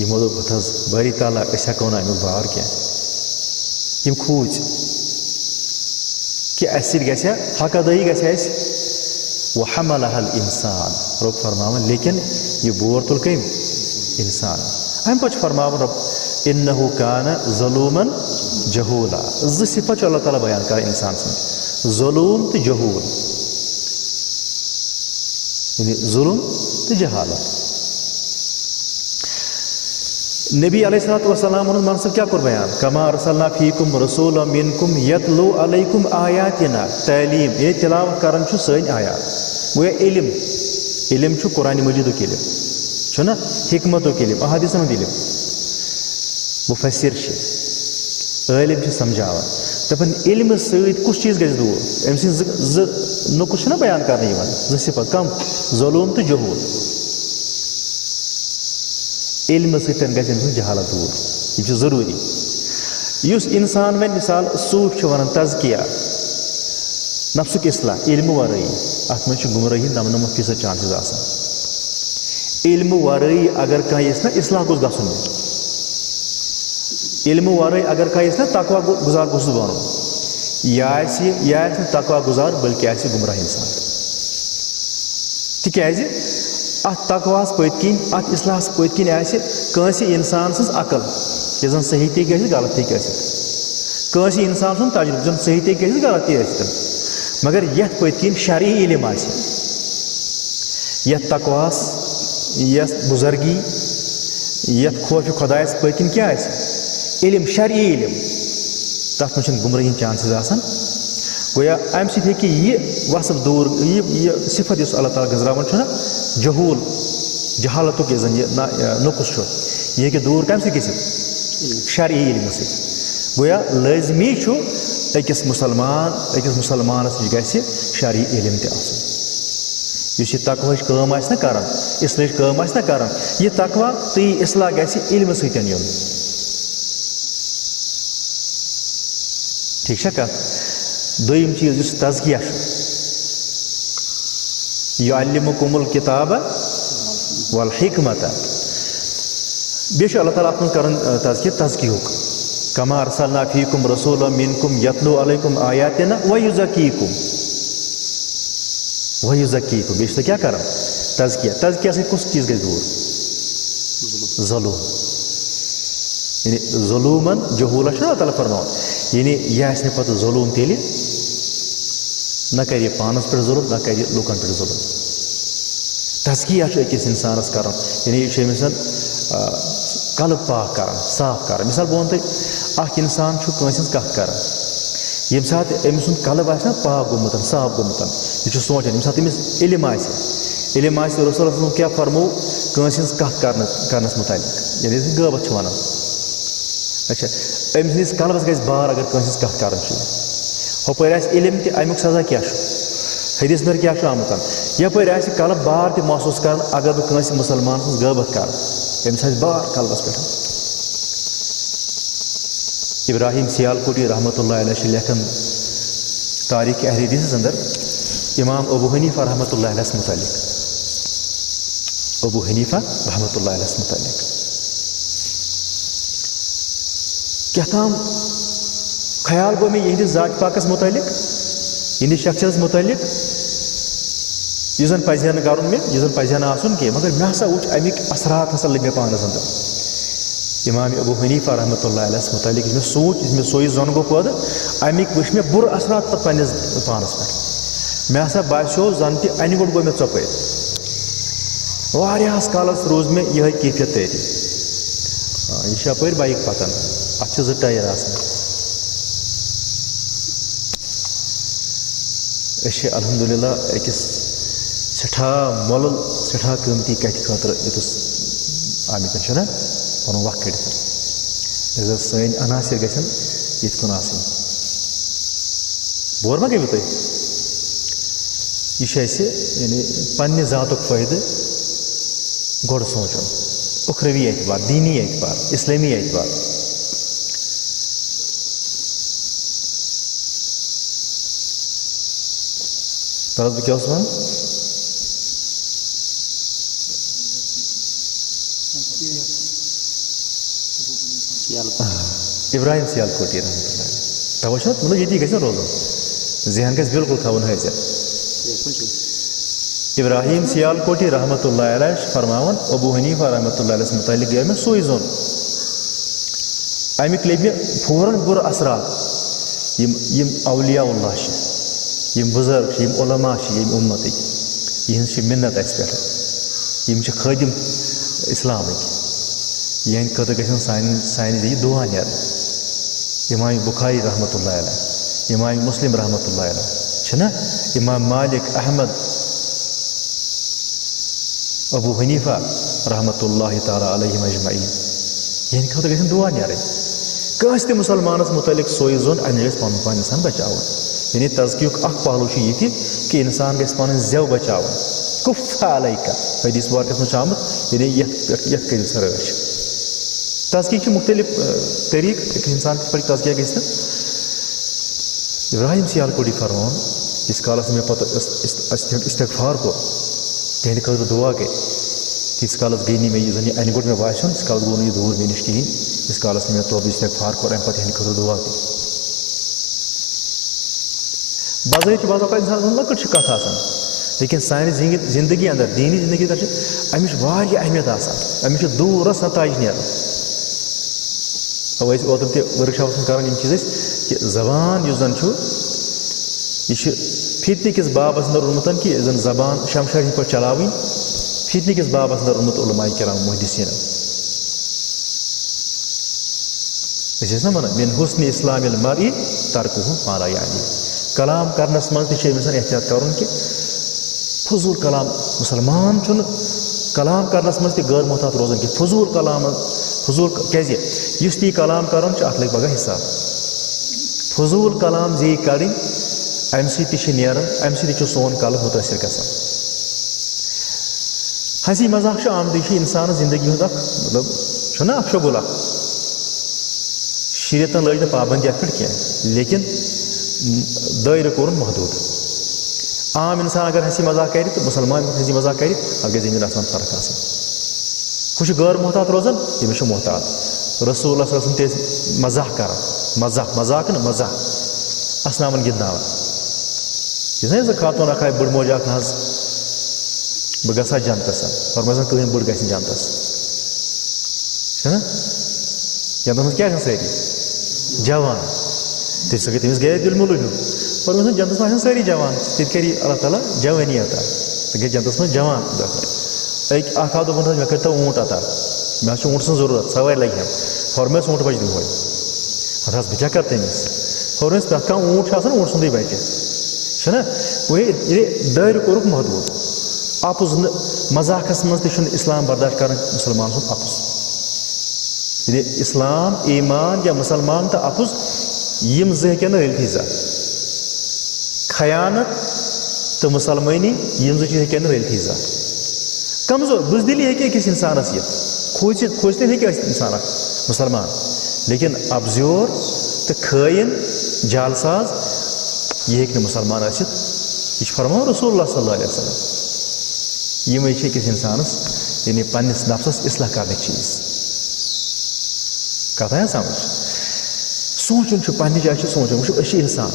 یِمو دوٚپ ہت حظ باری تعالیٰ أسۍ ہٮ۪کو نہٕ امیُک بار کینٛہہ یِم کھوٗژۍ کہِ اَسہِ سۭتۍ گژھِ ہا حق ادٲیی گژھِ ہا اَسہِ وحملها الانسان رۄب فرماوان لیکن یہِ بور تُل کٔمۍ اِنسان اَمہِ پتہٕ چھُ فرماوان رۄب انہو کان ظلوٗمن جہوٗلا 2 صفت چھُ اللہ تعالیٰ بیان کران انسان سٕنٛدۍ ظلوٗم تہٕ جہوٗل یعنی ظُلم تہٕ جہالت نبی علیہ الصلوٰتُ وسلامن ہُنٛد منصب کیٛاہ کوٚر بیان کما ارسلنا فیکم رسولا منکم یتلو علیکم آیاتنا تعلیٖم یعنی تلاوت کران چھُ سٲنۍ آیات گویا علم چھُ قرآنِ مجیٖدُک علم چھُنہ حکمتُک علم احادیٖثن ہُنٛد علم مُفسر چھِ عٲلِم چھِ سمجھاوان دپان علمہٕ سۭتۍ کُس چیٖز گژھِ دوٗر أمۍ سٕنٛدۍ 2 نُقُط چھِنہ بیان کرنہٕ یِوان 2 صفت کم ظلوٗم تہٕ جہوٗل علمہٕ سۭتۍ گژھِ أمۍ سٕنٛز جہالت دوٗر یہِ چھُ ضروٗری یُس اِنسان وۄنۍ مِثال صوٗفۍ چھِ وَنان تزکیہ نفسُک اصلاح علمہٕ ورٲیی اَتھ منٛز چھِ گُمرٲہی 99% چانسِز آسان علمہٕ ورٲیی اگر کانٛہہ یژھِ نہ اصلاح گوٚژھ گژھُن علمہٕ ورٲے اگر کانٛہہ یژھِ نہ تقوا گُزار گوٚژھُس بنُن یہِ آسہِ نہٕ تقوا گُزار بٔلکہِ آسہِ گُمراہ اِنسان تِکیازِ اَتھ تقواہَس پٔتۍ کِنۍ اَتھ اِصلاحَس پٔتۍ کِنۍ آسہِ کٲنٛسہِ اِنسان سٕنٛز عقل یُس زَن صحیح تہِ ہیٚکہِ ٲسِتھ غلط تہِ ہیٚکہِ ٲسِتھ کٲنٛسہِ اِنسان سُنٛد تجرُبہٕ زَن صحیح تہِ ہیٚکہِ ٲسِتھ غلط تہِ ٲسِتھ مگر یَتھ پٔتۍ کِنۍ شرعی علم آسہِ یَتھ تقواہَس یَتھ بُزرگی یَتھ خوفہِ خۄدایَس پٔتۍ کِنۍ کیٛاہ آسہِ علم شرعی علم تَتھ منٛز چھِنہٕ گُمرٲہی ہِنٛدۍ چانسِز آسان گویا اَمہِ سۭتۍ ہیٚکہِ یہِ وَصف دوٗر یہِ صِفت یُس اللہ تعالیٰ گٔنٛزراوان چھُنہ جہوٗل جہالتُک یُس زَن یہِ نۄقُص چھُ یہِ ہیٚکہِ دوٗر کَمہِ سۭتۍ گٔژھِتھ شرعی علمہٕ سۭتۍ گویا لٲزمی چھُ أکِس مُسلمانَس نِش گژھِ شرعی علم تہِ آسُن یُس یہِ تقواہٕچ کٲم آسہِ نہ کَران اِصلاحٕچ کٲم آسہِ نہ کَران یہِ تقوا تہٕ یہِ اِصلاح گژھِ علمہٕ سۭتۍ یُن ٹھیٖک چھا کَتھ دوٚیِم چیٖز یُس تزکیہ چھُ یُعلِمُکُمُ الکِتابَ والحِکمَتَ بیٚیہِ چھُ اللہ تعالیٰ اَتھ منٛز کَران تزکیہُک کما ارسلنا فیکم رسولا منکم یتلو علیکم آیاتنا ویزکیکم بیٚیہِ چھُ تۄہہِ کیٛاہ کَران تزکیہ سۭتۍ کُس چیٖز گژھِ دوٗر ظلوٗم یعنی ظلوٗمن جہوٗلا چھُنہ اللہ تعالیٰ فرماوان یعنی یہِ آسہِ نہٕ پَتہٕ ظلوٗم تیٚلہِ نہ کَرِ یہِ پانَس پٮ۪ٹھ ظلم نہ کَرِ یہِ لُکَن پٮ۪ٹھ ظلم تزکیہ چھُ أکِس اِنسانَس کَرُن یعنی یہِ چھُ أمِس قلب پاک کَران صاف کَران مِثال بہٕ وَنہٕ تۄہہِ اَکھ اِنسان چھُ کٲنٛسہِ ہِنٛز کَتھ کَران ییٚمہِ ساتہٕ أمۍ سُنٛد قلب آسہِ نہ پاک گوٚمُت صاف گوٚمُت یہِ چھُ سونٛچان ییٚمہِ ساتہٕ أمِس علم آسہِ رسول اللہ کیٛاہ فرموو کٲنٛسہِ ہِنٛز کَتھ کَرنَس مُتعلق ییٚلہِ أسۍ غٲبت چھِ وَنان اچھا أمۍ سٕنٛدِس قلبَس گژھِ بار اگر کٲنٛسہِ ہِنٛز کَتھ کَرٕنۍ چھِ ہُپٲرۍ آسہِ علم تہِ اَمیُک سزا کیٛاہ چھُ حدیث منٛز کیٛاہ چھُ آمُت یَپٲرۍ آسہِ قلب بار تہِ محسوٗس کَران اگر بہٕ کٲنٛسہِ مُسلمان سٕنٛز غٲبت کَرٕ أمِس آسہِ بار قلبَس پٮ۪ٹھ ابراہیٖم سیالکوٹی رحمتہ اللہ علیہ چھِ لیکھان تاریٖخِ اہلِ حدیٖثَس اندر امام ابو حنیفہ رحمتہ اللہ علیہَس مُتعلق ابو حنیفہ رحمتہ اللہ علیہَس مُتعلق کیٛاہ تام خیال گوٚو مےٚ یِہنٛدِس ذات پاکَس مُتعلق یِہنٛدِس شخصَس مُتعلق یُس زَن پَزِ ہا نہٕ کَرُن مےٚ یُس زَن پَزِ ہا نہٕ آسُن کینٛہہ مگر مےٚ ہسا وٕچھ اَمِکۍ اثرات ہسا لٔگۍ مےٚ پانَس اندر امام ابو حنیفہ رحمتہ اللہ علیہَس مُتعلق یُس مےٚ سوٗنٛچ یُس مےٚ سوے زۄن گوٚو پٲدٕ اَمِکۍ وٕچھ مےٚ بُرٕ اثرات پَتہٕ پنٛنِس پانَس پٮ۪ٹھ مےٚ ہسا باسیو زَن تہِ اَنہِ گوٚٹ گوٚو مےٚ ژۄپٲرۍ واریاہَس کالَس روٗز مےٚ یِہٕے کیفیت تٲری یہِ چھِ اَپٲرۍ بایِک پَکان اَتھ چھِ 2 ٹایَر آسان أسۍ چھِ الحمدُاللہ أکِس سٮ۪ٹھاہ مۄلُل سٮ۪ٹھاہ قۭمتی کَتھِ خٲطرٕ یوٚتَس آمٕتۍ چھِنہ پَنُن وقت کٔڑِتھ یُس زَن سٲنۍ عناصر گژھن یِتھ کُن آسٕنۍ بور ما گٔیوٕ تُہۍ یہِ چھُ اَسہِ یعنی پنٛنہِ ذاتُک فٲیدٕ گۄڈٕ سونٛچُن اُخروی اعتبار دیٖنی اعتبار اِسلٲمی اعتبار تَلہٕ بہٕ کیٛاہ اوسُس وَنان ابراہیٖم سیالکوٹی رحمتہ اللہ علیہ تَوَے چھُنہ مطلب ییٚتی گژھِ نہ روزُن ذہن گژھِ بِلکُل تھاوُن حٲضِر ابراہیٖم سیالکوٹی رحمتہ اللہ علیہ چھِ فرماوان ابو حنیفہ رحمتہ اللہ علیہَس مُتعلق گٔیو مےٚ سُے زوٚن اَمِکۍ لٔبۍ مےٚ فوراً بُرٕ اثرات یِم اولیاء اللہ چھِ یِم بُزرگ چھِ یِم علما چھِ ییٚمہِ اُمتٕکۍ یِہٕنٛز چھِ مِنت اَسہِ پٮ۪ٹھ یِم چھِ خٲدِم اِسلامٕکۍ یِہٕنٛدِ خٲطرٕ گژھن سانہِ ذٔریعہِ دُعا نیرٕنۍ امام بُخاری رحمتہ اللہ علیہ امام مُسلم رحمتہ اللہ علیہ چھِنہ امام مالک احمد ابو حنیفہ رحمتہ اللہ تعالیٰ علیہم اجمعین یِہٕنٛدِ خٲطرٕ گژھن دُعا نیرٕنۍ کٲنٛسہِ تہِ مُسلمانَس مُتعلق سوے زوٚن اَمہِ گژھِ پَنُن پان اِنسان بچاوُن یعنی تزکیُک اکھ پہلوٗ چھُ یہِ تہِ کہِ اِنسان گژھِ پَنٕنۍ زٮ۪و بچاوُن کُفا علیکا حدیٖث مُبارکَس منٛز چھُ آمُت یعنی یَتھ کٔرِو سا رٲچھ تزکیہ چھِ مُختلِف طریٖقہٕ أکِس اِنسان کِتھ پٲٹھۍ تزکیہ گژھِ نہٕ ابراہیٖم سیالکوٹی فرماوُن ییٖتِس کالَس مےٚ پَتہٕ استغفار کوٚر تِہنٛدِ خٲطرٕ دُعا گٔے تیٖتِس کالَس گٔے نہٕ مےٚ یُس زَن یہِ اَنہِ گوٚٹ مےٚ باسیٚو تیٖتِس کالَس گوٚو نہٕ یہِ دوٗر مےٚ نِش کِہیٖنۍ ییٖتِس کالَس نہٕ مےٚ توبہٕ استغفار کوٚر اَمہِ پَتہٕ تِہنٛدِ خٲطرٕ دُعا گٔے بظٲہِر چھِ بعض اوقات اِنسانَس لۄکٕٹ چھِ کَتھ آسان لیکن سانہِ زندگی اندر دینی زندگی اندر چھِ اَمِچ واریاہ اہمیت آسان اَمِچ چھِ دوٗرس نتائج نیران اَوَے ٲسۍ اوترٕ تہِ ؤرٕک شاپَس منٛز کران یِم چیٖز أسۍ کہِ زبان یُس زَن چھُ یہِ چھِ فتنہٕ کِس بابس اندر اوٚنمُت کہِ یُس زَن زبان شمشاد ہِنٛدۍ پٲٹھۍ چلاوٕنۍ فتنہٕ کِس بابس اندر اوٚنمُت علماء کرام محدثیٖنن أسۍ ٲسۍ نا وَنان من حسن اسلام المرء ترکُہ ما لا یعنی کلام کرنس منٛز تہِ چھُ أمِس احتیاط کرُن کہِ فضوٗل کلام مُسلمان چھُنہٕ کلام کرنس منٛز تہِ غٲر محتاط روزان کینٛہہ فضوٗل کلام فضوٗل کیازِ یُس تہِ یہِ کلام کرُن چھُ اتھ لگہِ پگاہ حساب فضوٗل کلام زیٖٹھۍ کڑٕنۍ امہِ سۭتۍ تہِ چھِ نیران امہِ سۭتۍ تہِ چھُ سون قلب مُتٲثر گژھان ہنسی مذاق چھُ آمدٕے چھُ انسانس زندگی ہُنٛد اکھ مطلب چھُنہ اکھ شگُل اکھ شریعتن لٲج نہٕ پابندی اتھ پٮ۪ٹھ کینٛہہ لیکن دٲیرٕ کوٚرُن محدوٗد عام انسان اگر ہنسی مذاق کرِ تہٕ مُسلمان ہنسی مذاق کرِ اتھ گژھِ زٔمیٖن آسمان فرق آسان ہُہ چھُ غٲر محتاط روزان ییٚمِس چھُ محتاط رسول اللہ صلی اللہ علیہ وسلم تہِ ٲسۍ مزاق کران مزاق نہٕ مزاق اسناوان گِنٛدناوان یُس نہ سۄ خاتوٗن اکھ آیہِ بٔڑ موج اکھ نہ حظ بہٕ گژھٕ ہا جنتس فرمٲیس کٕہٕنۍ بٔڑ گژھِ نہٕ جنتس چھُنہ جنتس منٛز کیٛاہ آسان سٲری جوان سۄ گٔے تٔمِس گٔیے دِل مولوٗد ہیوٗ فرمٲیس جنتس منٛز آسن سٲری جوان تِتہِ کَرِ اللہ تعالیٰ جوٲنی عطا سۄ گٔے جنتس منٛز جوان دٲخل أکۍ اکھ آو دوٚپُن حظ مےٚ کٔرۍتو اوٗنٹ عطا مےٚ حظ چھُ اوٗنٹ سٕنٛز ضروٗرت سوارِ لگہِ ہم فرمٲیس اوٗنٹ بچہِ دۄہے اَدٕ حظ بہٕ کیٛاہ کَرٕ تٔمِس فرمٲیس پرٛٮ۪تھ کانٛہہ اوٗنٹ چھُ آسان اوٗنٹ سُنٛدٕے بچہِ چھُنہ وۄنۍ ییٚلہِ دٲیرٕ کوٚرُکھ محدوٗد اَپُز نہٕ مزاقس منٛز تہِ چھُنہٕ اسلام برداشت کران مُسلمان سُنٛد اَپُز ییٚلہِ اسلام ایٖمان یا مُسلمان تہٕ اَپُز یِم زٕ ہیٚکن نہٕ رٔلتھٕے زانٛہہ خیانت تہٕ مُسلمٲنی یِم زٕ چیٖز ہیٚکن نہٕ رٔلتھٕے زانٛہہ کمزور بُزدِلی ہیٚکہِ أکِس انسانس یِتھ کھوٗژِتھ ہیٚکہِ ٲسِتھ انسان اکھ مُسلمان لیکن ابزیور تہٕ خٲیِن جالساز یہِ ہیٚکہِ نہٕ مُسلمان ٲسِتھ یہِ چھُ فرماوان رسول اللہ صلی اللہ علیہ وسلم یِمے چھِ أکِس انسانس یعنی پننِس نفسس اصلاح کرنٕکۍ چیٖز کتھ آیا سمجھ سونٛچُن چھُ پننہِ جایہِ چھُ سونٛچُن وٕچھو أسۍ چھِ انسان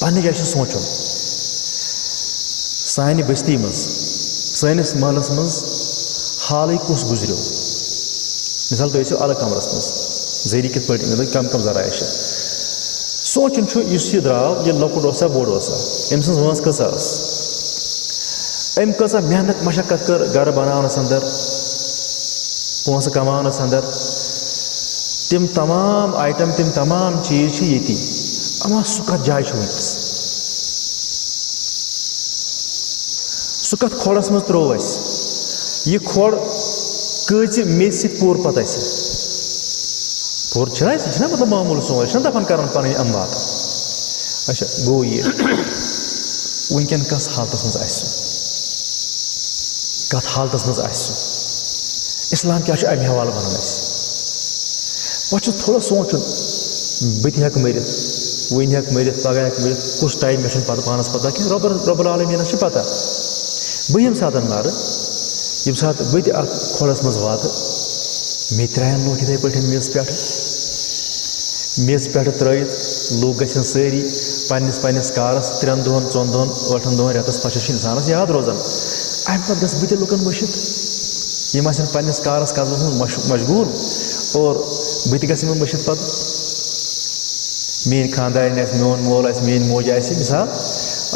پننہِ جایہِ چھُ سونٛچُن سانہِ بستی منٛز سٲنِس محلس منٛز حالٕے کُس گُزریو مثال تُہۍ ٲسِو الگ کمرس منٛز ذٔریعہٕ کِتھ پٲٹھۍ مطلب کم کم ذرایع چھِ سونٛچُن چھُ یُس یہِ درٛاو یہِ لۄکُٹ اوسا بوٚڑ اوسا أمۍ سٕنٛز وٲنٛس کۭژاہ ٲس أمۍ کۭژاہ محنت مشقت کٔر گرٕ بناونس انٛدر پونٛسہٕ کماونس انٛدر تِم تمام آیٹم تِم تمام چیٖز چھِ ییٚتی اما سُہ کتھ جایہِ چھُ وٕنکیٚس سُہ کتھ کھۄڑس منٛز ترٛوو اَسہِ یہِ کھۄڑ کۭژِ میٚژِ سۭتۍ پوٗر پتہٕ اَسہِ پوٗر چھُنہ اَسہِ یہِ چھُنہ مطلب معموٗل سون أسۍ چھِنہ دپان کران پنٕنۍ اموات اچھا گوٚو یہِ وٕنکیٚن کس حالتس منٛز آسہِ سُہ کتھ حالتس منٛز آسہِ سُہ اسلام کیٛاہ چھُ امہِ حوالہٕ ونان اَسہِ پتہٕ چھُ تھوڑا سونٛچُن بہٕ تہِ ہٮ۪کہٕ مٔرِتھ وٕنۍ ہٮ۪کہٕ مٔرِتھ پگاہ ہٮ۪کہٕ مٔرِتھ کُس ٹایم مےٚ چھُنہٕ پتہٕ پانس پتہ کینٛہہ رۄب العالمیٖنس چھِ پتہ بہٕ ییٚمہِ ساتہٕ مرٕ ییٚمہِ ساتہٕ بہٕ تہِ اتھ کھۄڑس منٛز واتہٕ مےٚ ترٛاین لوٗکھ یِتھٕے پٲٹھۍ میٚژ پٮ۪ٹھٕ میٚژ پٮ۪ٹھٕ ترٲیِتھ لوٗکھ گژھن سٲری پننِس کارس 3 دۄہن 4 دۄہن 8 دۄہن رٮ۪تس پتہٕ چھُ انسانس یاد روزان امہِ پتہٕ گژھٕ بہٕ تہِ لُکن مٔشِتھ یِم آسن پننِس کارس قدمس منٛز مشغوٗل اور بہٕ تہِ گژھٕ یِمن مٔشِتھ پتہٕ میٲنۍ خانٛدارٮ۪ن آسہِ میون مول آسہِ میٲنۍ موج آسہِ مثال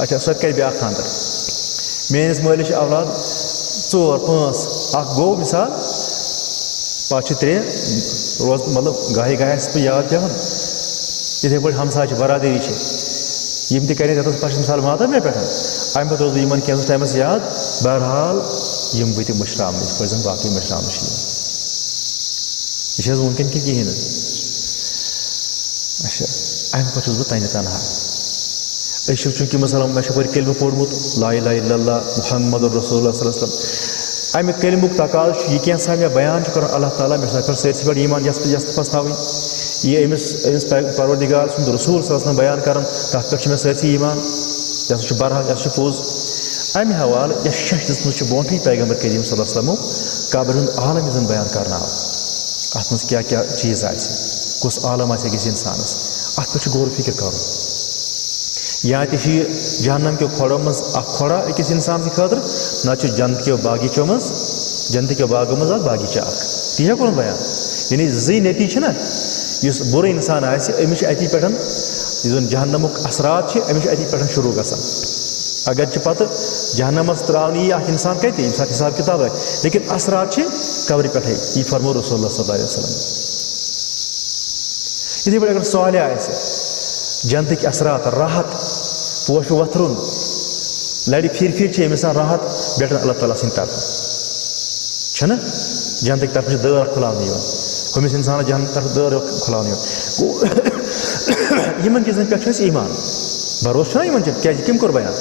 اچھا سۄ تہِ کرِ بیٛاکھ خانٛدر میٲنِس مٲلِس چھِ اولاد 4 5 اکھ گوٚو مثال پتہٕ چھِ 3 روز مطلب گاہے گاہے آسہِ بہٕ یاد پٮ۪وان یِتھٕے پٲٹھۍ ہمساے چھِ برادٔری چھِ یِم تہِ کرن رٮ۪تس پتہٕ چھِ مثال واتان مےٚ پٮ۪ٹھ امہِ پتہٕ روزٕ بہٕ یِمن کینٛژس ٹایمس یاد بہرحال یِم بہٕ تہِ مٔشراونہٕ یِتھ پٲٹھۍ زن باقٕے مٔشراونہٕ چھِ یِوان یہِ چھِ حظ وٕنکیٚن کہِ کِہیٖنۍ نہٕ اچھا امہِ پتہٕ چھُس بہٕ تنہِ تنہا أسۍ چھِ چوٗنٛکہِ مُسلمان مےٚ چھُ یپٲرۍ کلمہٕ پوٚرمُت لا الہ الا اللہ محمد رسول اللہ صلی اللہ علیہ وسلم امہِ کلمُک تقاضہٕ چھُ یہِ کینٛژھا مےٚ بیان چھُ کران اللہ تعالیٰ مےٚ چھُ تتھ پٮ۪ٹھ سٲرسٕے پٮ۪ٹھ ایٖمان یژھ پژھناوٕنۍ یہِ أمِس پروردِگار سُنٛد رسوٗل صلی اللہ علیہ وسلم بیان کران تتھ پٮ۪ٹھ چھُ مےٚ سٲرسٕے ایٖمان یہِ ہسا چھُ برحق یہِ ہسا چھُ پوٚز امہِ حوالہٕ یۄس شٮ۪ش دِژمٕژ چھِ برونٛٹھٕے پیغمبر کریم صلی اللہ علیہ وسلمو قبرِ ہُنٛد عالم یُس زن بیان کرنہٕ آو اتھ منٛز کیٛاہ کیٛاہ چیٖز آسہِ کُس عالم آسہِ أکِس انسانس اتھ پٮ۪ٹھ چھُ غور و فِکر کرُن یا تہ جہنم کے کھوڑوں مز اخ کھوڑا أکِس انسان خاطر نہ جنت کے باغیچوں مز جنت کے باغوں مز باغیچہ اخ تی ہے کون بیان یعنی زی نتیجہ نا اس بر انسان آسہِ أمِس اتی پٮ۪ٹھ یُس زن جہنمُک اثرات أمِس اتی پٮ۪ٹھ شروع گژھان اگر پتہ جہنمس تراونہٕ یی اکھ انسان کتہِ ییٚمہِ ساتہٕ حساب کتاب آسہِ لیکن اثرات قبرِ پٮ۪ٹھے یی فرمو رسول اللہ صلی اللہ علیہ وسلم یِتھٕے پٲٹھۍ اگر صالح آسہِ جنتٕکۍ اثرات راحت پوش وتھرُن لڑِ پھِرِ پھِرِ چھِ أمِس راحت بیٹھان اللہ تعالیٰ سٕنٛدِ طرفہٕ چھُنہ جنتٕکۍ طرفہٕ چھِ دٲر کھُلاونہٕ یِوان ہُمِس انسانس جنتٕکۍ طرفہٕ دٲر کھُلاونہٕ یِوان گوٚو یِمن چیٖزن پٮ۪ٹھ چھُ اَسہِ ایٖمان بروسہٕ چھُنہ یِمن چیٖزن کیازِ کٔمۍ کوٚر بیان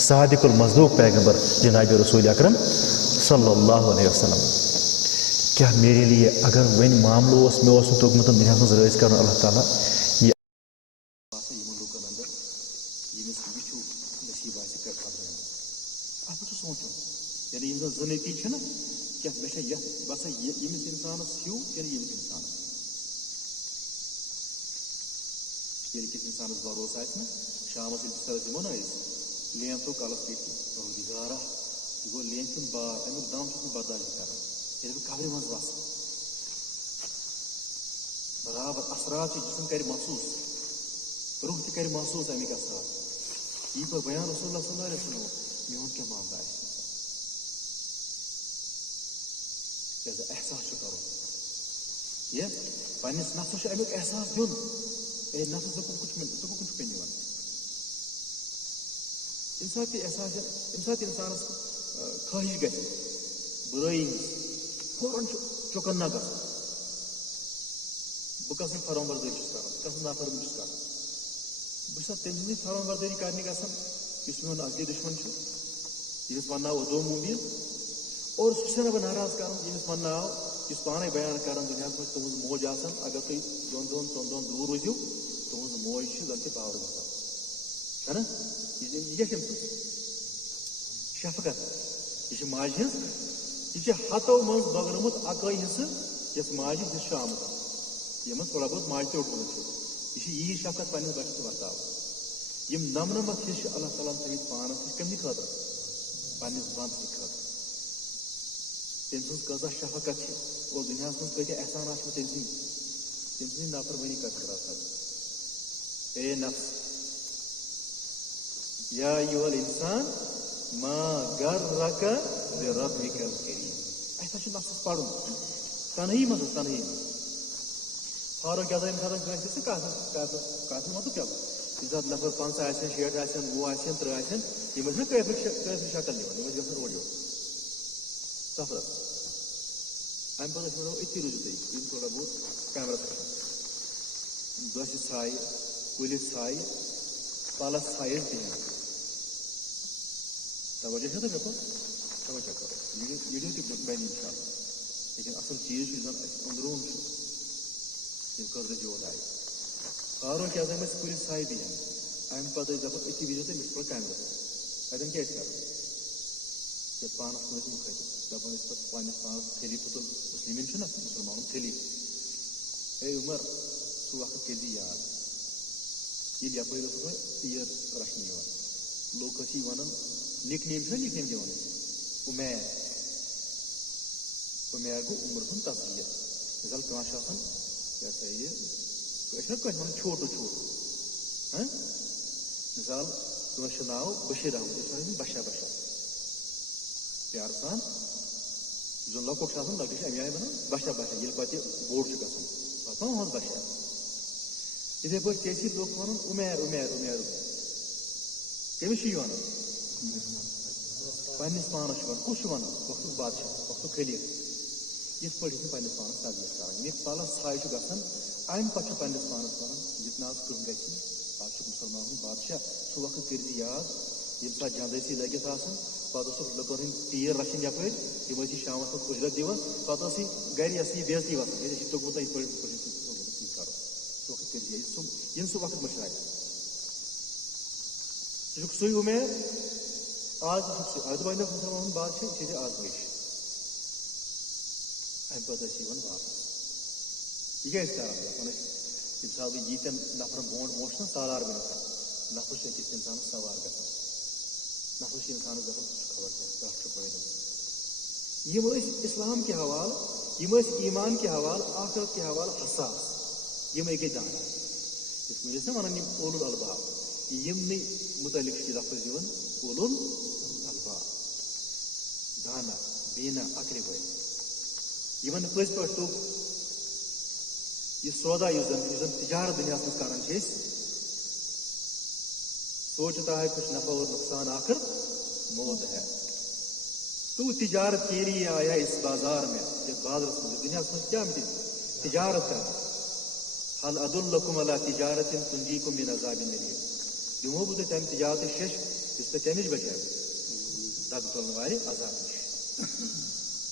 صادق المصدوق پیغمبر جناب رسول اکرم صلی اللہ علیہ وسلم کیا میرے لیے اگر ون معاملہ اوس مےٚ اوس نہٕ توٚگمُت دُنیاہس منٛز رٲضۍ کرُن اللہ تعالیٰ یہِ یِمن لوٗکن انٛدر ییٚمِس وٕچھِو نصیٖب آسہِ خبرن اتھ منٛز چھُ سونٛچُن یعنی یِم زن زٕ نتیٖجہٕ چھِنہ کیٛاہ مےٚ چھا یتھ باسان ییٚمِس انسانس ہیوٗ کِنہٕ ییٚمِس انسانس ییٚلہِ أکِس انسانس بروسہٕ آسہِ نہ شامس ییٚلہِ بسترس دِمو نہ أسۍ لین تھوٚو کلس پیٚٹھی پروردگارا یہِ گوٚو لینہِ ہُنٛد بار امیُک دم چھُس نہٕ برداشت کران ییٚلہِ بہٕ قبرِ منٛز وسہٕ برابر اثرات چھِ جسم کرِ محسوٗس روح تہِ کرِ محسوٗس امیِکۍ اثرات یی کوٚر بیان رسول اللہ صلی اللہ علیہ وسلم میون کیٛاہ معاملہٕ آسہِ کیٛازِ احساس چھُ کرُن یہِ پننِس نفسس چھُ امیُک احساس دیُن اے نفس ژٕ کُکُن چھُکھ مےٚ نِوان ییٚمہِ ساتہٕ تہِ احساس ییٚمہِ ساتہٕ تہِ انسانس خٲہِش گژھِ بُرٲیی ہٕنٛز فوراً چھُ چُکن نہ گژھُن بہٕ کس سٕنٛز فرم بردٲری چھُس کران بہٕ کس سٕنٛز نافرمٲنی چھُس کران بہٕ چھُس تٔمۍ سٕنٛزٕے فرم بردٲری کرنہِ گژھان یُس میون اصلی دُشمن چھُ ییٚمِس ونناو دو موٗبیٖل اور سُہ چھُسے نہٕ بہٕ ناراض کران ییٚمِس ونناو یُس پانے بیان کران دُنیاہس منٛز تُہنٛز موج آسان اگر تُہۍ دۄن دۄہن ژۄن دۄہن دوٗر روٗزِو تُہنٛز موج چھِ زن تہِ پاور گژھان چھنہ یہِ کیٛاہ چھِ أمۍ سٕنٛز شفقت یہِ چھِ ماجہِ ہٕنٛز یہِ چھِ ہتو منٛز بٲگرٲمٕژ اکٲے حصہٕ یۄس ماجہِ حصہٕ چھُ آمُت یِمن تھوڑا بہت ماجہِ تہِ اوٚڑمُت چھُ یہِ چھِ ییٖژ شفقت پننِس بچس تہِ ورتاوان یِم نمنمتھ حصہٕ چھِ اللہ تعالیٰ ہن تھٲمٕتۍ پانس نِش کمنہِ خٲطرٕ پننِس بنٛد سٕنٛدِ خٲطرٕ تٔمۍ سٕنٛز کۭژاہ شفقت چھِ اور دُنیاہس منٛز کۭتیاہ احسانات چھِ تٔمۍ سٕنٛدۍ نافرمٲنی کرنہٕ خٲطرٕ اے نفس یا ایُہا الانسان ما غرک بربک الکریم اَسہِ چھُ نفسس پرُن تنہایی منٛز تنہایی منٛز فاروق اعظم خٲطرٕ کٲنٛسہِ سُہ کتھ مطلب کیٛاہ ییٚمہِ ساتہٕ نفر 50 آسن 60 آسن 100 آسن 30 آسن یِم ٲسۍ نہ کٲفر شکل نِوان یِم ٲسۍ گژھان اورٕ یورٕ سفرس امہِ پتہٕ ٲسۍ ونان أتی روٗزِو تُہۍ یِم تھوڑا بہت کیمرس پٮ۪ٹھ دۄشہِ ژھایہِ کُلِس ژھایہِ پلس ژھایہِ ٲسۍ بِہِتھ توجہ چھا تۄہہِ مےٚ کوٚر توجہ کرو ویٖڈیو تہِ بنہِ انشاء اللہ لیکن اصل چیٖز چھُ زن اسہِ أنٛدروٗن چھُ ییٚمہِ خٲطرٕ أسۍ یور آیہِ فاروق اعظم ٲسۍ کُلِس ژھایہِ بِہِتھ امہِ پتہٕ ٲسۍ دپان أتی وٕچھِو تُہۍ مےٚ چھُ پتہٕ کیمرس اتٮ۪ن کیٛاہ ٲسۍ کران یتھ پانس کُن ٲسۍ مُخٲطِب دپان ٲسۍ پتہٕ پننِس پانس خلیفۃ المسلمیٖن چھُنہ مُسلمانُک خلیٖفہٕ اے عمر سُہ وقت کٔرۍ زِ یاد ییٚلہِ یپٲرۍ اوس آسان تیٖر رچھنہِ یِوان لُکھ ٲسۍ یہِ ونان نِک نیم چھُنہ نِک نیم دِوان أسۍ عُمیر گوٚو عمر سُنٛد تصغیٖر مِثال کٲنٛسہِ چھُ آسان یہِ ہسا یہِ أسۍ چھِنہ کٲنٛسہِ ونان چھوٹوٗ چھوٹوٗ مِثال کٲنٛسہِ چھُ ناو بشیٖر احمد أسۍ ونان بشا بشا پیارٕ سان یُس زن لۄکُٹ چھُ آسان لۄکٹِس چھِ اَمہِ آیہِ ونان بشا بشا ییٚلہِ پتہٕ یہِ بوٚڑ چھُ گژھان پتہٕ ما وَنس بشا یِتھٕے پٲٹھۍ ژےٚ چھِ لُکھ ونان عُمیر عُمیر عُمیر کٔمِس چھِ یہِ ونان پننِس پانس چھُ ونان کُس چھُ ونان وقتُک بادشاہ وقتُک خلیٖف یِتھ پٲٹھۍ چھِ پننِس پانس تربیت کران ییٚلہِ پلس ژھایہِ چھُ گژھان امہِ پتہٕ چھُ پننِس پانس ونان یِتھ ناو کٕم گژھِ پتہٕ چھُ مُسلمان ہُنٛد بادشاہ سُہ وقت کٔرۍ زِ یاد ییٚمہِ ساتہٕ جنٛد ٲسی لٔگِتھ آسان پتہٕ اوسُکھ لُکن ہٕنٛدۍ تیٖر رچھِنۍ یپٲرۍ تِم ٲسی شامس پتہٕ اُجرت دِوان پتہٕ ٲسٕے گرِ یہِ ہسا یہِ بے عزتی وسان ہے ژےٚ چھُے توٚگمُت یِتھ پٲٹھۍ توٚگمُت یہِ کرو سُہ وقت کٔرۍ زِ ییٚلہِ سُہ وقت مٔشرایہِ ژٕ چھُکھ سُے عُمیر آز تہِ چھُکھ سُہ اگر بنیٚکھ مُسلمان ہُنٛد بادشاہ یہِ چھِ آزمٲیش امہِ پتہٕ ٲسۍ یِوان واپس یہِ کیٛاہ ٲسۍ کران دپان ٲسۍ ییٚمہِ ساتہٕ بہٕ ییٖتٮ۪ن نفرن برونٛٹھ چھُنہ سالار بٔنِتھ نفس أکِس اِنسانس سوار گژھان نفس چھِ اِنسانس دَپان خبر کیٛاہ کَتھ چھُ فٲیدٕ یِم ٲسۍ اِسلام کہِ حوالہٕ یِم ٲسۍ ایٖمان کہِ حوالہٕ آخرت کہِ حوالہٕ حساس یِمے گٔے دانا یِتھ پٲٹھۍ ٲسۍ نا وَنان یِم اولُل الباب یِمنٕے مُتعلِق چھُ یہِ لفظ یِوان اولُل الباب دانا بینا عقلہِ وٲلۍ یِمن پٔزۍ پٲٹھۍ توٚگ یہِ سودا یُس زن تجارت دُنیاہس منٛز کران چھِ أسۍ سوچتا ہے کچھ نفع اور نقصان آخر موت ہے تو تجارت کے لیے آیا اس بازار میں بازرس منٛز دُنیاہس منٛز کیٛاہ مِلہِ تجارت کران حل ادُلکُم علی تجارت تُنجیکُم من عذاب ألیم دِمہو بہٕ تۄہہِ تمہِ تجارتٕچ شیٚش یُس تۄہہِ تمہِ نِش بچاوِ دگ تُلن والہِ عذاب نِش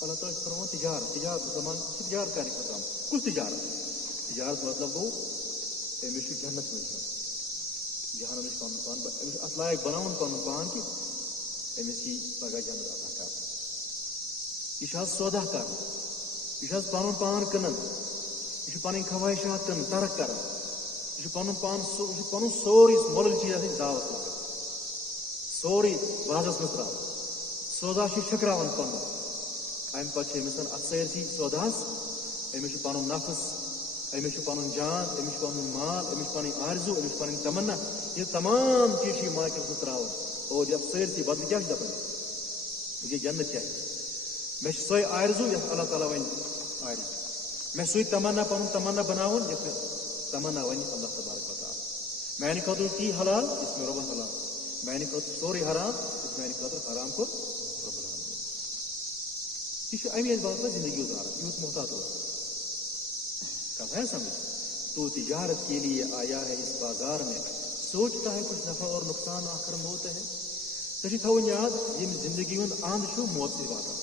اللہ تعالیٰ چھُ فرماوان تجارت مسلمان چھِ تجارت کرنہٕ خٲطرٕ آمُت کُس تجارت مطلب گوٚو أمِس چھُ جنت منٛز یُن جہنمس پنُن پان أمِس چھُ اتھ لایق بناوُن پنُن پان کہِ أمِس یی پگاہ جنت عطا کرنہٕ یہِ چھُ حظ سودا کران یہِ چھُ حظ پنُن پان کٕنان یہِ چھُ پنٕنۍ خواہشات کٕنان ترک کران یہِ چھُ پنُن پان یہِ چھُ پنُن سورُے مۄلُل چیٖز آسان دعوت لاگان سورُے وازس منٛز تراوان سودا چھُ چھٔکراوان پنُن امہِ پتہٕ چھِ أمِس اتھ سٲرسٕے سوداہس أمِس چھُ پنُن نفس أمِس چھُ پنُن جان أمِس چھُ پنُن مال أمِس چھُ پنٕنۍ آرزوٗ أمِس چھُ پنٕنۍ تمنا یہِ تمام چیٖز چھِ یہِ مارکیٹس منٛز تراوان اور یتھ سٲرسٕے بدلہٕ کیٛاہ چھُ دپان یہِ گٔے جنت چاہیے مےٚ چھِ سۄے آرزوٗ یتھ اللہ تعالیٰ وَنہِ آرزوٗ مےٚ سُے تمنا پنُن تمنا بناوُن یتھ مےٚ تمنا وَنہِ اللہ تبارک وتعالٰی میانہِ خٲطرٕ تی حلال یُس مےٚ رۄبن حلال میانہِ خٲطرٕ سورُے حرام یُس میانہِ خٲطرٕ حرام کوٚر رۄبن حلال یہِ چھُ امی باپتھ زندگی گُزاران یوٗت محتاط اوس کتھ ہے سمجھ تو تجارت کے لیے آیا ہے اس بازار میں سوچتا ہے کچھ نفع اور نقصان آخر موت ہے ژےٚ چھُے تھاوُن یاد ییٚمہِ زندگی ہُنٛد اند چھُ موت سۭتۍ واتان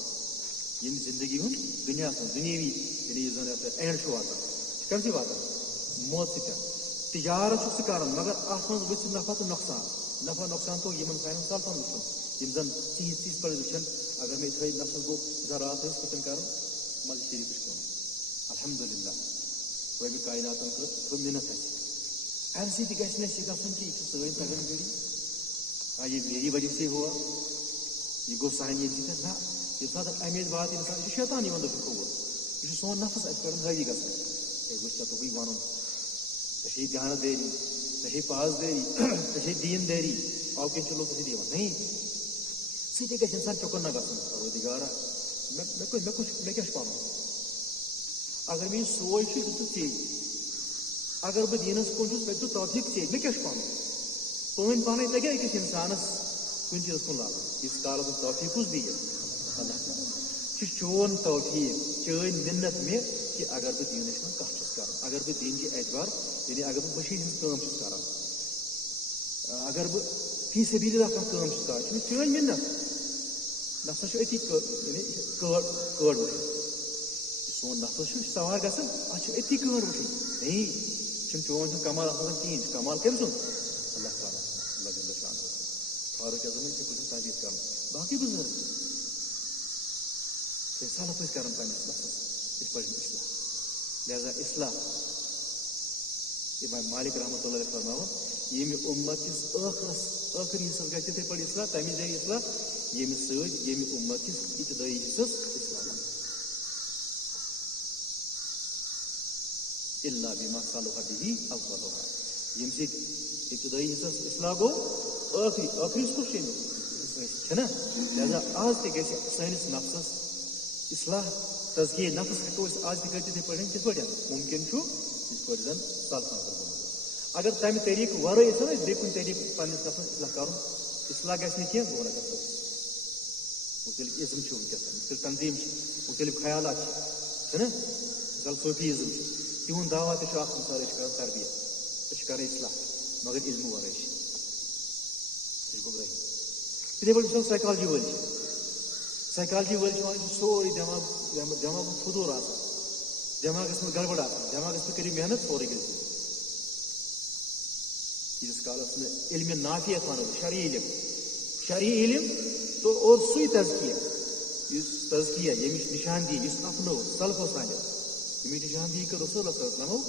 ییٚمہِ زندگی ہُنٛد دُنیاہس منٛز دُنیٲوی یعنی یُس زن یتھ اینڈ چھُ واتان چھُ کمہِ سۭتۍ واتان موت سۭتۍ تجارت چھُ سُہ کران مگر اتھ منٛز وٕچھِ نفع تہٕ نۄقصان توٚگ یِمن سانٮ۪ن سلفن وٕچھُن یِم زن تِہنٛز پٲٹھۍ وٕچھن اگر مےٚ یِتھٕے نفسس گوٚو زن راتھ ٲسۍ کُٹھٮ۪ن کران مسجد شریٖفٕچ کٲم الحمدُاللہ رۄبہِ کایناتن کٔر سۄ مِنت اسہِ امہِ سۭتۍ گژھِ نہٕ اَسہِ یہِ گژھُن کہِ یہِ چھُ سٲنۍ تگن گٔری یہ میری وجہ سے ہوا یہ گوٚو سانہِ ییٚمہِ سۭتۍ نہ ییٚمہِ ساتہٕ امہِ بات انسان یہِ چھُ شیطان یِوان دٔچھُن کھووُر یہِ چھُ سون نفس اَسہِ پٮ۪ٹھ حٲوی گژھان ہے وٕچھ ژےٚ توٚگُے وَنُن ژےٚ چھے دیانت دٲری ژےٚ چھے پاس دٲری ژےٚ چھے دیٖن دٲری آو کینٛہہ چھُ لوگ ژےٚ چھے دِوان نہیں سُہ تہِ گژھِ اِنسان چُکُن نہ گژھُن پروردِگارا مےٚ کیٛاہ چھُ پنُن اگر مےٚ یہِ سوچ چھُ دِژٕکھ ژےٚ اگر بہٕ دیٖنس کُن چھُس مےٚ دِژٕکھ توفیٖق ژےٚ مےٚ کیٛاہ چھُ پنُن پٲنۍ پانے لگہِ أکِس انسانس کُنہِ چیٖزس کُن لاگُن یٖتِس کالس نہٕ توفیٖق کُس دِیہِ اللہ تعالیٰ چھُ چون توفیٖق چٲنۍ مِنت مےٚ کہِ اگر بہٕ دیٖنٕچ منٛز کتھ چھُس کران اگر بہٕ دیٖنچہِ اعتبار یعنی اگر بہٕ مٔشیٖد ہٕنٛز کٲم چھُس کران اگر بہٕ فی سبیٖل اللہ کانٛہہ کٲم چھُس کران چھِ مےٚ چٲنۍ مِنت نفسس چھُ أتی یعنی کٲڑ وٕچھِنۍ سون نفس چھُ سوار گژھان اتھ چھِ أتی کٲڑ وٕچھِنۍ نہیں چھُنہٕ چون چھُنہٕ کمال آسان کِہیٖنۍ چھُ کمال کٔمۍ سُنٛد اللہ تعالیٰ فاروق اعظم چھِ پٔتِم تعبیٖر کران باقٕے بُزرگ چھِ سلف ٲسۍ کران پننِس نفسس یِتھ پٲٹھۍ اصلاح لہذا اصلاح امام مالک رحمتہ اللہ علیہ فرماوان ییٚمہِ اُمت کِس ٲخری حصس گژھِ تِتھٕے پٲٹھۍ اصلاح تمہِ ذٔریعہٕ اصلاح ییٚمہِ سۭتۍ ییٚمہِ اُمت کِس ابتدٲیی حصس اصلاح الا بما صلح به اولها ییٚمہِ سۭتۍ ابتدٲیی حصس اصلاح گوٚو ٲخری کُس چھُ چھُنہ لہذا آز تہِ گژھِ سٲنِس نفسس اصلاح تزکیے نفس ہٮ۪کو أسۍ آز تہِ کٔرِتھ تِتھٕے پٲٹھۍ کِتھ پٲٹھۍ مُمکِن چھُ یِتھ پٲٹھۍ زن سلفن اوس گوٚمُت اگر تمہِ طریٖقہٕ ورٲے ٲسۍ أسۍ بیٚیہِ کُنہِ طریٖقہٕ پننِس نفسس اصلاح کرُن اصلاح گژھِ نہٕ کینٛہہ گوٚو نہ گژھو مختلف اِزم چھُ وٕنکیٚس مختلف تنظیٖم چھِ مختلف خیالات چھِنہ مثال صوفی اِزم چھُ تِہُنٛد دعوا تہِ چھُ اکھ مثال أسۍ چھِ کران تربیت أسۍ چھِ کران اصلاح مگر علمہٕ ورٲے چھِ یہِ چھُ گمرٲہی یِتھٕے پٲٹھۍ مثال سایکالجی وٲلۍ چھِ سایکالجی وٲلۍ چھِ وَنان یہِ چھُ سورُے دٮ۪ماغ فضوٗل آسان دٮ۪ماغس منٛز گڑبڑ آسان دٮ۪ماغس منٛز کٔرِو محنت سورُے گژھِ ییٖتِس کالس نہٕ علمِ نافیت وَنو شرعی علم تو اور سُے تزکیہ ییٚمِچ نِشاندہی یُس اپنوو سلفو سانیو ییٚمِچ نِشاندہی کٔر رسول صلی اللہ علیہ وسلمو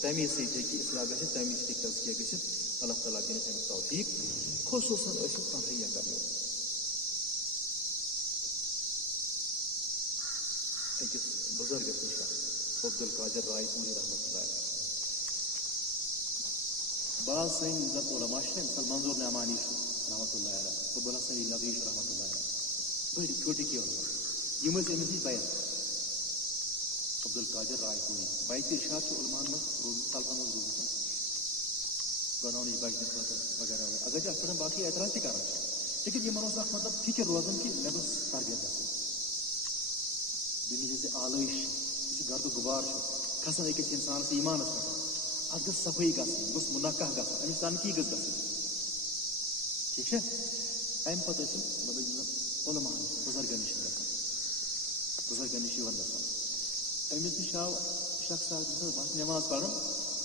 تمی سۭتۍ ہیٚکہِ اصلاح گٔژھِتھ تمی سۭتۍ ہیٚکہِ تزکیہ گٔژھِتھ اللہ تعالیٰ دِنہِ اَمیُک توفیٖق خصوٗصاً ٲسِو تنہٲیی کرنہٕ أکِس بُزرگس نِش عبدالقادر رائے پوٗری رحمتہ اللہ علیہ بعض سٲنۍ زن علما چھِ مثال منظور نعمانی چھُ رحمتہ اللہ علیہ ابو الحسن ندوی چھُ رحمتہ اللہ علیہ بٔڑۍ چھوٹی علما یِم ٲسۍ أمِس نِش بیان عبدالقادر رائے پوٗری بیتہِ ارشاد چھُ علماہن منٛز روٗدمُت طلبن منٛز روٗدمُت گۄڈناونٕچ بچنہٕ خٲطرٕ وغیرہ وغیرہ اگر چھِ اتھ پٮ۪ٹھ باقٕے اعتراض تہِ کران چھِ لیکن یِمن اوس اکھ مطلب فِکر روزان کہِ مےٚ گوٚژھ تربیت گژھٕنۍ دُنیہِچ یۄس یہِ آلٲیش چھِ یُس یہِ گردٕ غُبار چھُ کھسان أکِس اِنسانس ایٖمانس پٮ۪ٹھ اتھ گٔژھ صفٲیی گژھٕنۍ یہِ گوٚژھ مُنقع گژھُن امِچ تنقیٖح گٔژھ گژھٕنۍ ٹھیٖک چھا امہِ پتہٕ ٲسۍ یِم مطلب یِم زن علماہن نِش بُزرگن نِش گژھان بُزرگن نِش یِوان گژھان أمِس نِش آو شخص اکھ بہٕ چھُس نٮ۪ماز پران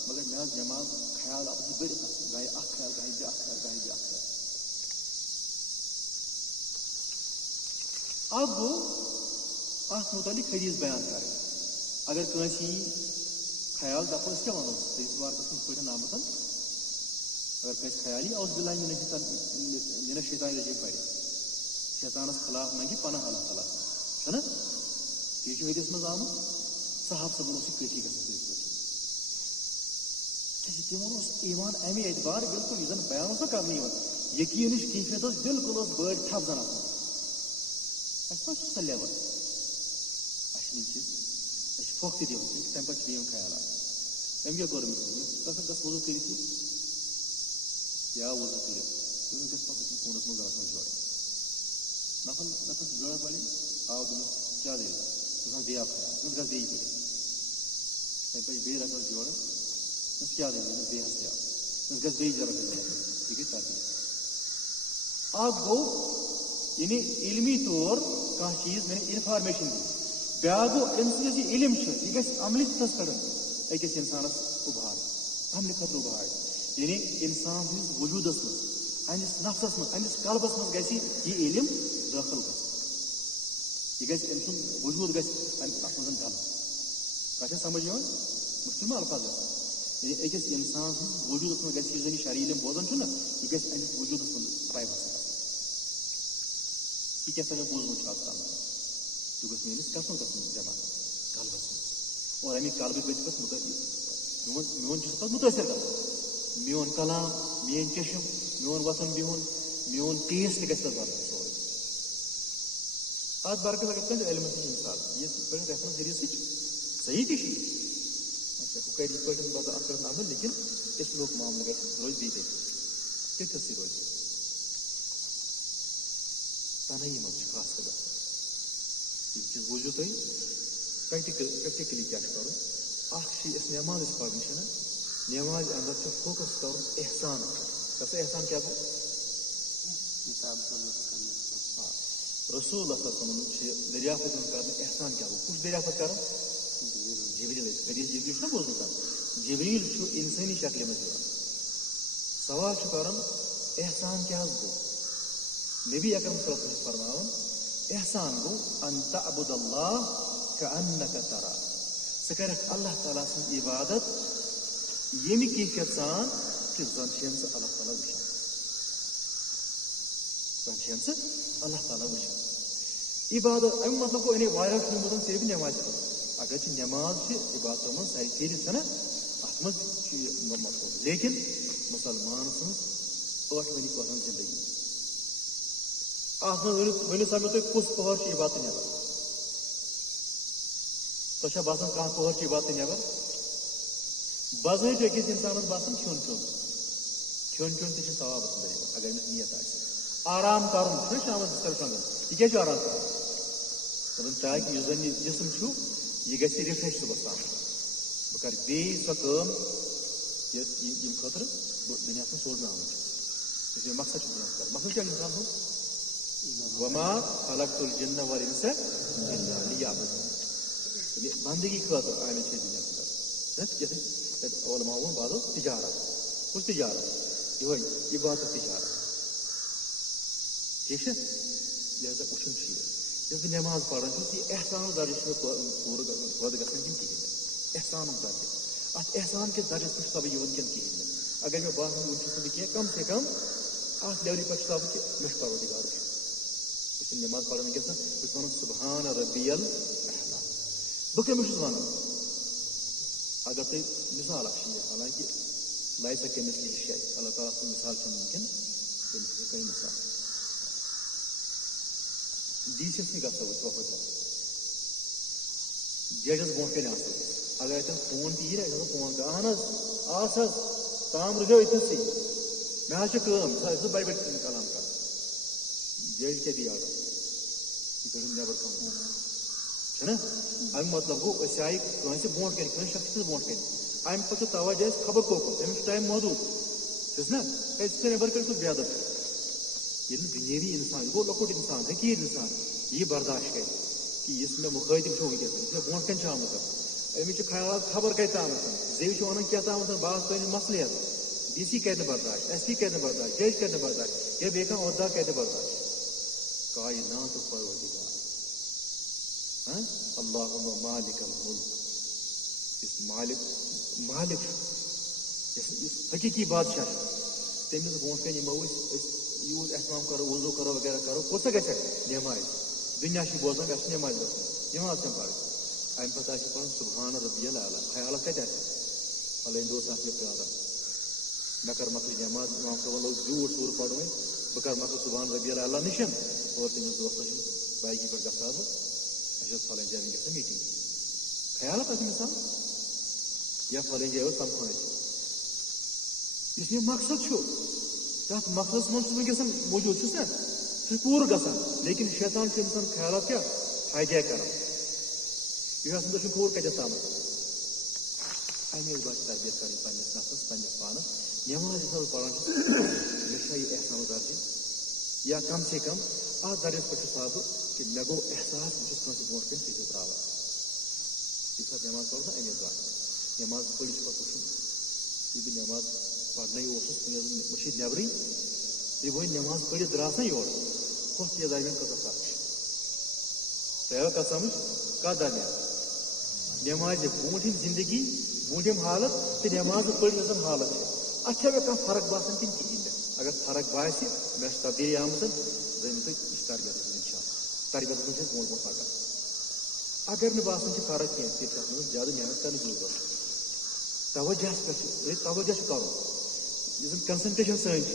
مگر مےٚ حظ نٮ۪ماز خیال اَپٲرۍ بٔرِتھ گایہِ اکھ خیال گایہِ بیٛاکھ خیال گایہِ بیٛاکھ خیال اکھ گوٚو اتھ مُتعلق حدیٖث بیان کرٕنۍ اگر کٲنٛسہِ یی خیال دپو أسۍ کیٛاہ وَنو حدیٖث مُبارکس منٛز پٲٹھۍ آمُت اگر کٲنٛسہِ خیال یی اعوذ باللہ مِنَ الشیطانِ الرجیٖم پرِ شیطانس خلاف منگہِ پناہ اللہ تعالیٰ چھُنہ تی چھُ حدیٖثس منٛز آمُت صحاب صٲبن اوس یہِ کٲفی گژھان تِمن اوس ایٖمان اَمے اعتبار بالکل یہِ زن بیان اوس نہ کرنہٕ یِوان یقیٖنٕچ کیفیت ٲس بالکل ٲس بٔڑ تھپھ زن آسان اَسہِ ما چھُ سۄ لیول اَسہِ چھِ یِم چیٖز أسۍ چھِ پھۄکھ تہِ دِوان تَمہِ پتہٕ چھِ بیٚیہِ یِم خیالات أمۍ کیٛاہ کوٚر أمِس گژھان گژھ وضوٗ کٔرِتھ یہِ یا وضوٗ کٔرِتھ أمِس گژھِ پتہٕ خوٗنس منٛز رژھ جوڑ نفر نفر جوڑا پڑیں آو دوٚپُن کیٛاہ دٔلیٖل أمِس بیٚیہِ آو خیال أمِس گژھ بیٚیہِ پٔرِتھ تَمہِ پتہٕ بیٚیہِ رژھ جوڑ أمِس کیٛاہ دٔلیٖل أمِس بیٚیہِ حظ خیال أمِس گژھِ بیٚیہِ ضروٗرت یہِ گٔے تربیت اکھ گوٚو یعنی علمی طور کانٛہہ چیٖز یعنی انفارمیشن دِنۍ بیٛاکھ گوٚو أمۍ سُنٛد یُس یہِ علم چھُ یہِ گژھِ عملہِ سطحس پٮ۪ٹھ أکِس اِنسانس اُبھار عملہِ خٲطرٕ اُبھار یعنی اِنسان سٕنٛدِس وجوٗدس منٛز أہنٛدِس نفسس منٛز أہنٛدِس قلبس منٛز گژھِ یہِ علم دٲخل گژھُن یہِ گژھِ أمۍ سُنٛد وجوٗد گژھِ اَتھ منٛز ڈلُن تۄہہِ چھا سمجھ یِوان مُشکِل ما الفاظ گژھان یعنی أکِس اِنسان سٕنٛدِس وجوٗدس منٛز گژھِ یُس زن یہِ شرعی علم بوزان چھُنہ یہِ گژھِ أمِس وجوٗدس منٛز پایبس یہِ کیٛاہ سا مےٚ بوٗزمُت چھُ آز تام یہِ گوٚژھ میٲنِس کتھ منٛز گژھُن جمع قلبس منٛز اور اَمِکۍ قلبٕکۍ گژھِ پتہٕ میون چھُ پتہٕ مُتٲثر گژھُن میون کلام میٲنۍ چشم میون وۄتھُن بِہُن میون ٹیسٹ گژھِ تتھ بدلُن سورُے اتھ برعکس اگر کٲنٛسہِ علمس نِش مثال یِتھ پٲٹھۍ ریفرنس حدیٖثٕچ صحیح تہِ چھِ یہِ اچھا ہُہ کرِ یِتھ پٲٹھۍ بدل اتھ پٮ۪ٹھ عمل لیکن اِسلوک معاملہٕ گژھِ روزِ بیٚیہِ تٔتھۍ تٔتھۍ روزِ تنہٲیی منٛز چھُ خاص کر گژھُن یِم چیٖز بوٗزِو تُہۍ پریکٹِکلی کیٛاہ چھُ کرُن اکھ چھِ أسۍ نٮ۪ماز أسۍ پرٕنۍ چھِنہ نٮ۪مازِ انٛدر چھُ فوکس کرُن احسان پٮ۪ٹھ احسان کیٛاہ گوٚو رسول اللہ صلی اللہ علیہ وسلم چھِ دریافت یِوان کرنہٕ احسان کیٛاہ گوٚو کُس دریافت کرُن جبریٖل حدیٖث جبریٖل چھُنہ بوٗزمُت جبریٖل چھُ اِنسٲنی شکلہِ منٛز یِوان سوال چھُ کرُن احسان کیٛاہ حظ گوٚو نبی اکرم صلی اللہ علیہ وسلم چھُ فرماوان احسان گوٚو ان تعبد اللہ کأنک تراه ژٕ کرکھ اللہ تعالیٰ سٕنٛز عبادت ییٚمہِ کیفیت سان کہِ زن چھِن ژٕ اللہ تعالیٰ وٕچھان زن چھِن ژٕ اللہ تعالیٰ وٕچھان عبادت امیُک مطلب گوٚو یعنی واریاہ چھُ نِمُت صرف نٮ۪مازِ خٲطرٕ اگر چھِ نٮ۪ماز چھِ عبادتو منٛز سارِ پھیٖرِتھ چھَنہ اتھ منٛز چھُ یہِ مطلب لیکن مُسلمان سٕنٛز ٲٹھوٕنی پٔہرن زندگی اتھ منٛز ؤنِو سا مےٚ تُہۍ کُس پٔہر چھُ عبادتہٕ نٮ۪بر تۄہہِ چھا باسان کانٛہہ پٔہر چھُ عبادتہٕ نٮ۪بر بظٲہِر چھُ أکِس اِنسانس باسان کھیوٚن چیوٚن تہِ چھُ ثوابس منٛز یِوان اگر أمِس نیت آسہِ آرام کرُن چھُنہ شامس بستر شۄنٛگان یہِ کیٛازِ چھُ آرام کرُن دپان تاکہِ یُس زن یہِ جسم چھُ یہِ گژھِ رِفریش صبحس تام بہٕ کرٕ بیٚیہِ سۄ کٲم ییٚمہِ خٲطرٕ بہٕ دُنیاہس منٛز سوزنہٕ آمُت چھُس یُس مےٚ مقصد چھُ دُنیاہس منٛز مقصد کیٛاہ چھُ اِنسان سُنٛد وما خلقت الجن والانس الا ليعبدون یعنی بندگی خٲطرٕ آے مےٚ چھِ دُنیاہس منٛز یتھ علماء ووٚن بعضو تجارت کُس تجارت یِہوے عبادت تجارت ٹھیٖک چھا لہذا وٕچھُن چھُ یہِ ییٚلہِ بہٕ نٮ۪ماز پران چھُس یہِ احسانُک درجہٕ چھُ مےٚ پوٗرٕ پٲدٕ گژھان کِنہٕ کِہیٖنۍ نہٕ احسانُک درجہٕ اتھ احسان کِس درجس پٮ۪ٹھ چھُسا بہٕ یِوان کِنہٕ کِہیٖنۍ نہٕ اگر میں باسان وچھس کیا کم سے کم ات لیولہِ پٮ۪ٹھ چھُس بہٕ کہِ مےٚ چھُ پروردِگار وٕچھُن بہٕ چھُس نٮ۪ماز پران وٕنکٮ۪س بہٕ چھُس وَنان سبحان ربی الاعلیٰ بہٕ کٔمِس چھُس وَنان اگر تُہۍ مِثال اکھ چھِ یہِ حالانکہِ لایسا کٔمِس شے اللہ تعالیٰ سٕنٛز مِثال چھَنہٕ مُمکِن تٔمِس کٕہٕنۍ مِثال ڈی سی یس نِش گژھو أسۍ وۄپٲرۍ ججس برونٛٹھ کَنہِ آسو اگر اَتٮ۪ن فون تہِ یی نا اَسہِ فون کَران اہن حظ آس حظ تام روٗزیو ییٚتھسٕے مےٚ حظ چھِ کٲم أسۍ چھِ بَڑِ بَڑِ کلام کَران جج کیٛاہ دی آرڈر یہِ کٔرِو نٮ۪بر کَم چھُنہ اَمیُک مطلب گوٚو أسۍ آیہِ کٲنٛسہِ برونٛٹھ کَنہِ کٲنٛسہِ شخصس برونٛٹھ کَنہِ اَمہِ پَتہٕ چھُ توجہ اَسہِ خبر کوکُن تٔمِس چھُ ٹایم محدوٗد چھُس نا ہے ژٕ نٮ۪بر کٔرِتھ بے ادب ییٚلہِ نہٕ دُنیٲوی اِنسان یہِ گوٚو لۄکُٹ اِنسان حقیٖر اِنسان یہِ برداشت کرِ کہ یُس مےٚ مُخٲطِب چھُ وٕنکٮ۪س یُس مےٚ برونٛٹھ کَنہِ چھُ آمُت أمِس چھِ خیالات خبر کَتہِ تامَتھ زیٚوِ چھِ وَنان کیٛاہ تامَتھ بہٕ آسہٕ تُہٕنٛدِ مسلہٕ حظ ڈی سی کَرِ نہٕ برداشت ایس پی کَرِ نہٕ برداشت جج کَرِ نہٕ برداشت یا بیٚیہِ کانٛہہ عہدٕدار کَرِ نہٕ برداشت کایناتُک پروردِگار اللہُمہ مالِک المُلک یُس مالِک چھُ یُس حقیٖقی بادشاہ چھُ تٔمِس برونٛٹھ کَنہِ یِمو أسۍ یوٗت احترام کرو وضوٗ کرو وغیرہ کرو کوٚت سا گژھِ نٮ۪مازِ دُنیا چھِ بوزان مےٚ چھِ نٮ۪مازِ گژھُن نٮ۪ماز چھَنہٕ پَرٕنۍ اَمہِ پَتہٕ آسہِ پَرُن سبحان ربی الاعلیٰ خیالات کَتہِ آسہِ فلٲنۍ دۄہ آسہِ مےٚ پیاران مےٚ کٔر مۄکلٕچ نٮ۪ماز اِمام صٲبن لوگ زیوٗٹھ سوٗر پَرُن وۄنۍ بہٕ کَرٕ مۄکلہٕ سبحان ربی الاعلیٰ نِشن اور تٔمِس دوستس چھُ بایکہِ پٮ۪ٹھ گژھان بہٕ اَسہِ اوس فلٲنۍ جایہِ وٕنکٮ۪س میٖٹِنٛگ خیالات آسہِ اِنسان یا فلٲنۍ جایہِ اوس سَمکھُن اَسہِ یُس مےٚ مقصد چھُ تَتھ مقصدس منٛز چھُس وٕنکٮ۪س موٗجوٗد چھُس نا سُہ چھُ پوٗرٕ گژھان لیکِن شیطان چھُ اِنسان خیالات کیٛاہ ہاے جیک کران یہِ آسان چھُنہٕ خبر کَتٮ۪تھ تامَتھ اَمے باپتھ چھِ تربیت کَرٕنۍ پنٛنِس نفسَس پنٛنِس پانَس نٮ۪ماز یُس بہٕ پَران چھُس مےٚ چھا یہِ احسان درجہِ یا کم سے کم اَتھ درجَس پٮ۪ٹھ چھُس بہٕ کہِ مےٚ گوٚو احساس بہٕ چھُس کٲنٛسہِ برونٛٹھ کَنہِ فِکرِ ترٛاوان ییٚمہِ ساتہٕ نٮ۪ماز پَرو نا اَمے دۄہ نٮ۪ماز پٔرِتھ چھُ پَتہٕ وٕچھُن ییٚلہِ بہٕ نٮ۪ماز پَرنَے اوسُس کُنہِ مٔشیٖد نٮ۪برٕے ییٚلہِ وۄنۍ نٮ۪ماز پٔرِتھ درٛاس نا یورٕ ہُتھ یہِ درمیان کۭژاہ فرق چھِ تۄہہِ آو کَتھ سَمٕجھ کَتھ درمیان نٮ۪مازِ برونٛٹھِم زندگی برونٛٹھِم حالت تہٕ نٮ۪مازٕ پٔرِتھ یۄس زَن حالت چھِ اَتھ چھا مےٚ کانٛہہ فرق باسان کِنہٕ کِہیٖنۍ نہٕ اگر فرق باسہِ مےٚ چھِ تبدیٖلی آمٕژ زٲنِو تُہۍ یہِ چھِ تربیتَس منٛز اِنشاء اللہ تربیتَس منٛز چھِ أسۍ برونٛٹھ برونٛٹھ پَکان اگر نہٕ باسان چھِ فرق کینٛہہ تیٚلہِ چھِ اَتھ منٛز زیادٕ محنت کَرنٕچ ضروٗرت توجہَس پٮ۪ٹھ چھُ توجہ چھُ کَرُن یُس زَن کَنسَنٹریشَن سٲنۍ چھِ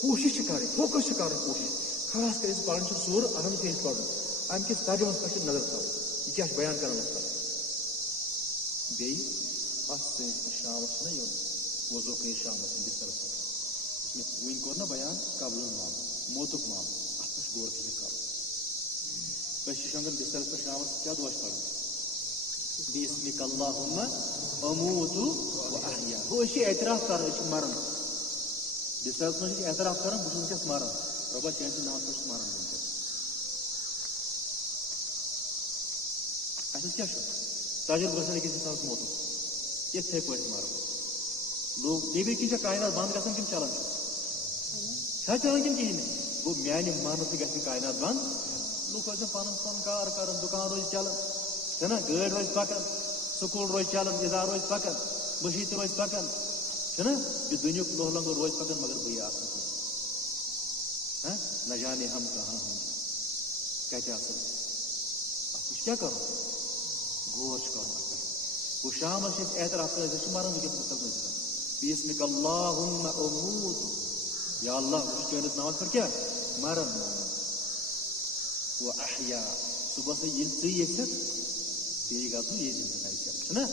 کوٗشِش چھِ کَرٕنۍ فوکَس چھِ کَرٕنۍ کوٗشِش خاص کر أسۍ پَران چھِ سوٗر الحمد چھِ أسۍ پَرُن اَمہِ کِس ترجُمس پٮ۪ٹھ چھِ نظر تھاوٕنۍ یہِ کیٛاہ چھِ بیان کَران اللہ تعالیٰ بیٚیہِ اَتھ سۭتۍ شامَس چھُنہ یُن وضوٗ کٔرِتھ شامَس بِسترَس پٮ۪ٹھ یُس مےٚ وٕنۍ کوٚر نہ بیان قبلُن معاملہٕ موتُک معاملہٕ اَتھ پٮ۪ٹھ چھُ غور فِکر کَرُن أسۍ چھِ شۄنٛگان بِسترَس پٮ۪ٹھ شامَس کیٛاہ دُعا چھِ پَران بِسمِکَ اللہُمَّ أموٗتُ وَأَحْیا گوٚو أسۍ چھِ اعتراف کَران أسۍ چھِ مَران بِسترَس منٛز چھِ اعتراف کَران بہٕ چھُس وٕنکٮ۪س مَران رۄبا چٲنۍ سٕنٛدِ ناوَس پٮ۪ٹھ چھُس مَران وٕنکٮ۪س اَسہِ کیٛاہ چھُ تجربہٕ گژھان أکِس اِنسانَس موتُک یِتھَے پٲٹھۍ مَرو لوٗکھ نیٚبٕرۍ کِنۍ چھا کاینات بنٛد گژھان کِنہٕ چلان چھا چلان کِنہٕ کِہیٖنۍ نہٕ گوٚو میٛانہِ مرنہٕ سۭتۍ گژھِ نہٕ کاینات بنٛد لُکھ ٲسۍ پَنُن پَنُن کار کَران دُکان روزِ چلان چھُنہ گٲڑۍ روزِ پَکان سکوٗل روزِ چلان اِدارٕ روزِ پَکان مٔشیٖد تہِ روزِ پَکان چھُنہ یہِ دُنیُک لوہ لنٛگُر روزِ پَکان مگر بٕے آسہٕ نہٕ کینٛہہ نہ جانے ہم کہاں ہوں کَتہِ آسو اَتھ منٛز کیٛاہ کَرُن غور چھُ کَرُن اَتھ پٮ۪ٹھ گوٚو شامَس چھِ أسۍ اعتراف کَران أسۍ چھِ مَران وٕنکٮ۪س بِسترَس منٛز بِسمِکَ اللہُمَّ أموٗتُ یا اللہ بہٕ چھُس چٲنِس ناوَس پٮ۪ٹھ کیٛاہ مَران وَأَحْیا صُبحس ییٚلہِ ژٕ ییٚژھکھ بیٚیہِ گژھو ییٚتہِ زِندٕ نَیہِ چھُنہ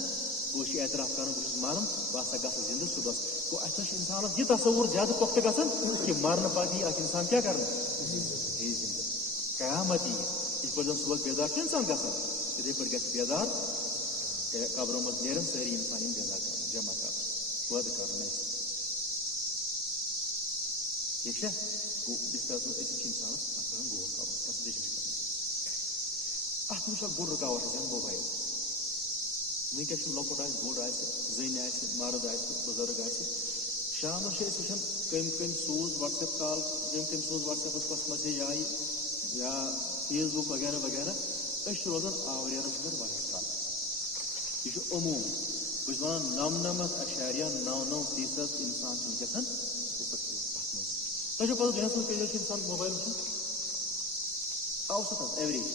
گوٚو أسۍ چھِ اعتراف کَران بہٕ چھُس مَران بہٕ ہسا گژھٕ زِندٕ صُبحس گوٚو اَسہِ چھُ اِنسانَس یہِ تصوُر زیادٕ پۄختہٕ گژھان کہِ مَرنہٕ پَتہٕ یی اکھ اِنسان کیٛاہ کَرنہٕ یی زِندٕ قیامت یی یِتھ پٲٹھۍ زَن صُبحس بیدار چھُ اِنسان گژھان یِتھَے پٲٹھۍ گژھِ بیدار قبرو منٛز نیرن سٲری اِنسان یِم بیدار کَرنہٕ جمع کَرنہٕ پٲدٕ کَرنہٕ اَسہِ ٹھیٖک چھا گوٚو بِسترَس منٛز أسۍ چھِ اِنسانَس اَتھ پٮ۪ٹھ غور کَرُن کَنسنٹریشن چھِ کَرٕنۍ اَتھ منٛز چھُ اکھ بوٚڑ رُکاوٹ آسان موبایل وٕنکٮ۪س چھُ لۄکُٹ آسہِ بوٚڑ آسہِ زٔنۍ آسہِ مرد آسہِ بُزرٕگ آسہِ شامَس چھِ أسۍ وٕچھان کٔمۍ سوٗز وَٹس ایپ کال کٔمۍ سوٗز وَٹس ایپَس کۄس مسیج آیہِ یا فیس بُک وغیرہ وغیرہ أسۍ چھِ روزان آوریرَس پٮ۪ٹھ واریاہ کال یہِ چھُ عموٗم بہٕ چھُس وَنان 99.99% اِنسان چھُ وٕنکٮ۪سن اَتھ منٛز. تۄہہِ چھو پَتہ دُنیاہَس منٛز کۭتیاہ چھِ اِنسان موبایل وٕچھان اوسط ایوریج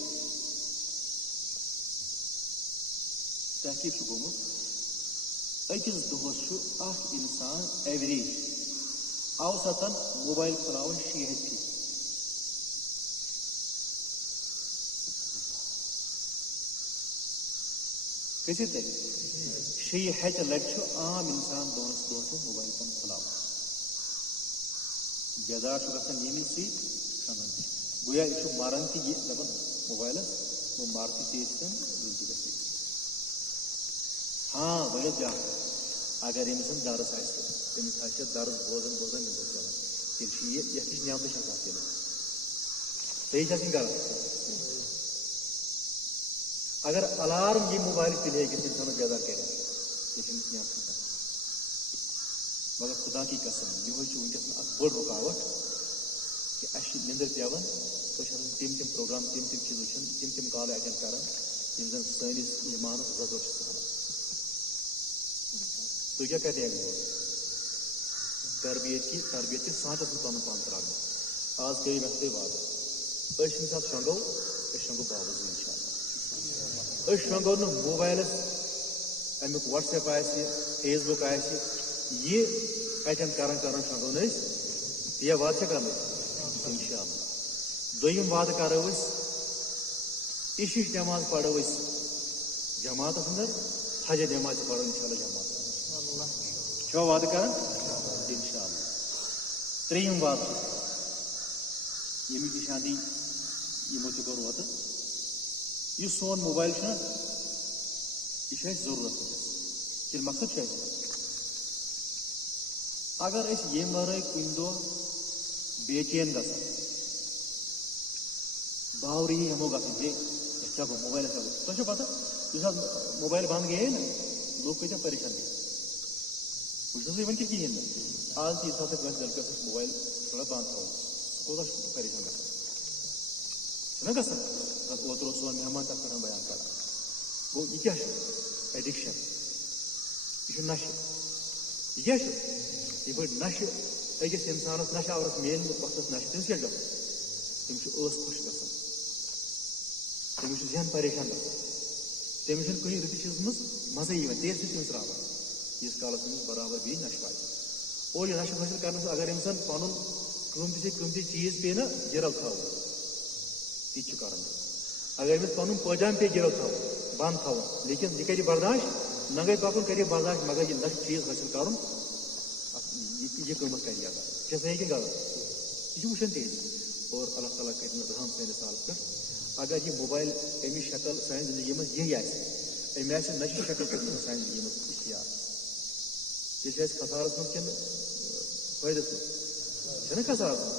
تحقیٖق چھُ گوٚمُت أکِس دۄہَس چھُ اکھ اِنسان ایوریج اوسطن موبایل کھُلاوان 6 پھِرِ. کٔژِ لَٹہِ 6 لَٹہِ چھُ عام اِنسان دۄہَس منٛز موبایل فون کھُلاوان. بیدار چھُ گژھان ییٚمہِ سۭتۍ شۄنٛگان تہِ گویا یہِ چھُ مَران تہِ یہِ دَپان موبایلَس بہٕ مَرٕ تہِ ژیٖرۍ سۭتۍ وٕنۍ تہِ گژھِ. ہاں وۄنۍ اوس بیٛاکھ اگر أمِس درس آسہِ تٔمِس آسہِ درس بوزان بوزان مِزاج چلان تیٚلہِ چھُ یہِ یَتھ نِش نٮ۪برٕ چھِ آسان تیٚلہِ صحیح چھا کِنہٕ غلط. اگر الارم یہِ موبایل تیٚلہِ ہیٚکہِ اِنسانَس بیدار کٔرِتھ تیٚلہِ چھِ أمِس نٮ۪بر کھسان. مگر خدا کی قسم یِہوے چھُ وٕنکٮ۪س اکھ بٔڑ رُکاوٹ کہِ اَسہِ چھِ نِندٕر پٮ۪وان أسۍ چھِ آسان تِم پروگرام تِم چیٖز وٕچھان تِم کالہٕ اٮ۪ٹینڈ کران یِم زن سٲنِس ایٖمانس زَزُر چھِ ژھٕنان. تُہۍ کیٛاہ کَتہِ اَمہِ برونٛٹھ تربیت چھِ سانٛچَس منٛز پَنُن پان ترٛاوُن. آز کٔرِو مےٚ سۭتۍ وعدٕ أسۍ ییٚمہِ ساتہٕ شۄنٛگو أسۍ شۄنٛگو باوضوٗ اِنشاء اللہ. أسۍ شۄنٛگو نہٕ موبایلَس اَمیُک وَٹٕس ایپ آسہِ فیس بُک آسہِ یہِ اٮ۪ٹینڈ کران شۄنٛگو نہٕ أسۍ یا وعدٕ چھا کرنٕچ اِنشاء اللہ. دوٚیِم وعدٕ کرو أسۍ عشٕچ نٮ۪ماز پَرو أسۍ جماعتَس اَندر حجہ نٮ۪ماز تہِ پَرو اِنشاء اللہ جماعتَس منٛز. چھُوا وعدٕ کران اِنشاء اللہ. ترٛیٚیِم وعدٕ چھُ ییٚمِچ نِشانی یِمو تہِ کوٚر ووتہٕ یُس سون موبایل چھُنہ یہِ چھُ اَسہِ ضروٗرت وٕنکٮ۪س کِنہٕ مقصد چھُ اَسہِ اگر أسۍ ییٚمہِ وَرٲے کُنہِ دۄہ بے چین گژھان باورٕے ہٮ۪مو گژھٕنۍ ہے أسۍ کیٛاہ گوٚو موبایلَس کیٛاہ گوٚو. تۄہہِ چھو پَتہ یُس حظ موبایل بنٛد گٔیے نہ لُکھ کۭتیاہ پریشان گٔے. بہٕ چھُس نہٕ وۄنۍ کہِ کِہیٖنۍ نہٕ آز تہِ ییٚمہِ ساتہٕ کٲنٛسہِ لٔڑکَس أسۍ موبایل تھوڑا بنٛد تھاوو سُہ کوٗتاہ چھُ پریشان گژھان چھُنہ گژھان. اوترٕ اوس سون مہمان تَتھ پٮ۪ٹھ بیان کران گوٚو یہِ کیٛاہ چھُ ایڈِکشن یہِ چھُ نشہٕ. یہِ کیٛاہ چھُ یِتھ پٲٹھۍ نشہٕ أکِس اِنسانَس نشہٕ آورَس میلہِ نہٕ وقتَس نشہٕ تٔمِس کیٛاہ چھُ گژھان تٔمِس چھُ ٲس خۄش گژھان تٔمِس چھُ ذہن پریشان گژھان تٔمِس چھُنہٕ کُنہِ رٕتہِ چیٖزَس منٛز مزٕ یِوان تیز چھُ تٔمِس راوان ییٖتِس کالَس تٔمِس برابر بیٚیہِ نشہٕ واتہِ. اور یہِ نشہٕ حٲصِل کرنَس اگر اِنسان پَنُن قۭمتی چیٖز پیٚیہِ نہ گِرَو تھاوُن تہِ چھُ کران. اگر أمِس پَنُن پٲجام پیٚیہِ گِرَو تھاوُن بنٛد تھاوُن لیکِن یہِ کَرِ برداش ننٛگے پَکُن کَرِ برداش مگر یہِ نشہٕ چیٖز حٲصِل کَرُن یہِ قۭمَتھ کَرِ ادا. چھا صحیح کِنہٕ غلط. یہِ چھُ وٕچھان تیٚلہِ اور اللہ تعالیٰ کَرِ نہٕ رحم سٲنِس حالَس پٮ۪ٹھ اگر یہِ موبایل اَمِچ شکل سانہِ زندگی منٛز یہِ آسہِ أمۍ آسہِ نشہٕ شکل کٔرمٕژ سانہِ زندگی منٛز اختیار تیٚلہِ چھِ اَسہِ خسارَس منٛز کِنہٕ فٲیدَس منٛز چھَنہ خسارَس منٛز.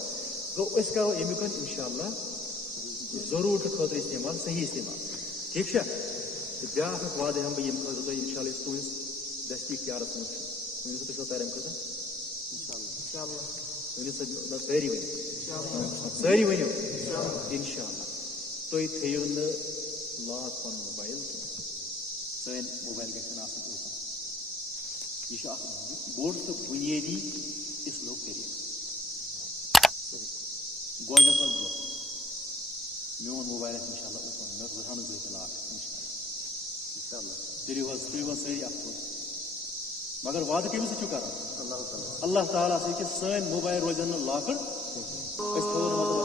گوٚو أسۍ کَرو اَمیُک اِنشاء اللہ ضروٗرتہٕ خٲطرٕ استعمال صحیح استعمال ٹھیٖک چھا. تہٕ بیٛاکھ اکھ وعدٕ ہٮ۪مہٕ بہٕ ییٚمہِ خٲطرٕ تۄہہِ اِنشاء اللہ یُس تُہٕنٛدِس دٔستی اختیارَس منٛز چھُ ؤنِو تُہۍ چھُو تَیار اَمہِ خٲطرٕ ؤنِو سٲری ؤنِو سٲری ؤنِو اِنشاء اللہ. تُہۍ تھٲیِو نہٕ لاک پَنُن موبایل کینٛہہ سٲنۍ موبایل گژھن آسٕنۍ اوپن. یہِ چھُ اکھ بوٚڑ تہٕ بُنیٲدی اِسلوٗق طریٖقہٕ. گۄڈٕنیٚتھ وَنہٕ بہٕ میون موبایل آسہِ اِنشاء اللہ اوپن مےٚ تھاو نہٕ زٕہٕنۍ تہِ لاک اِنشاء اللہ. تُلِو حظ سٲری اَتھ تھوٚد مگر وعدٕ کٔمِس سۭتۍ چھُو کران اللہ تعالیٰ سۭتۍ کہِ سٲنۍ موبایل روزن نہٕ لاکٕڈ أسۍ تھاوو نہٕ مطلب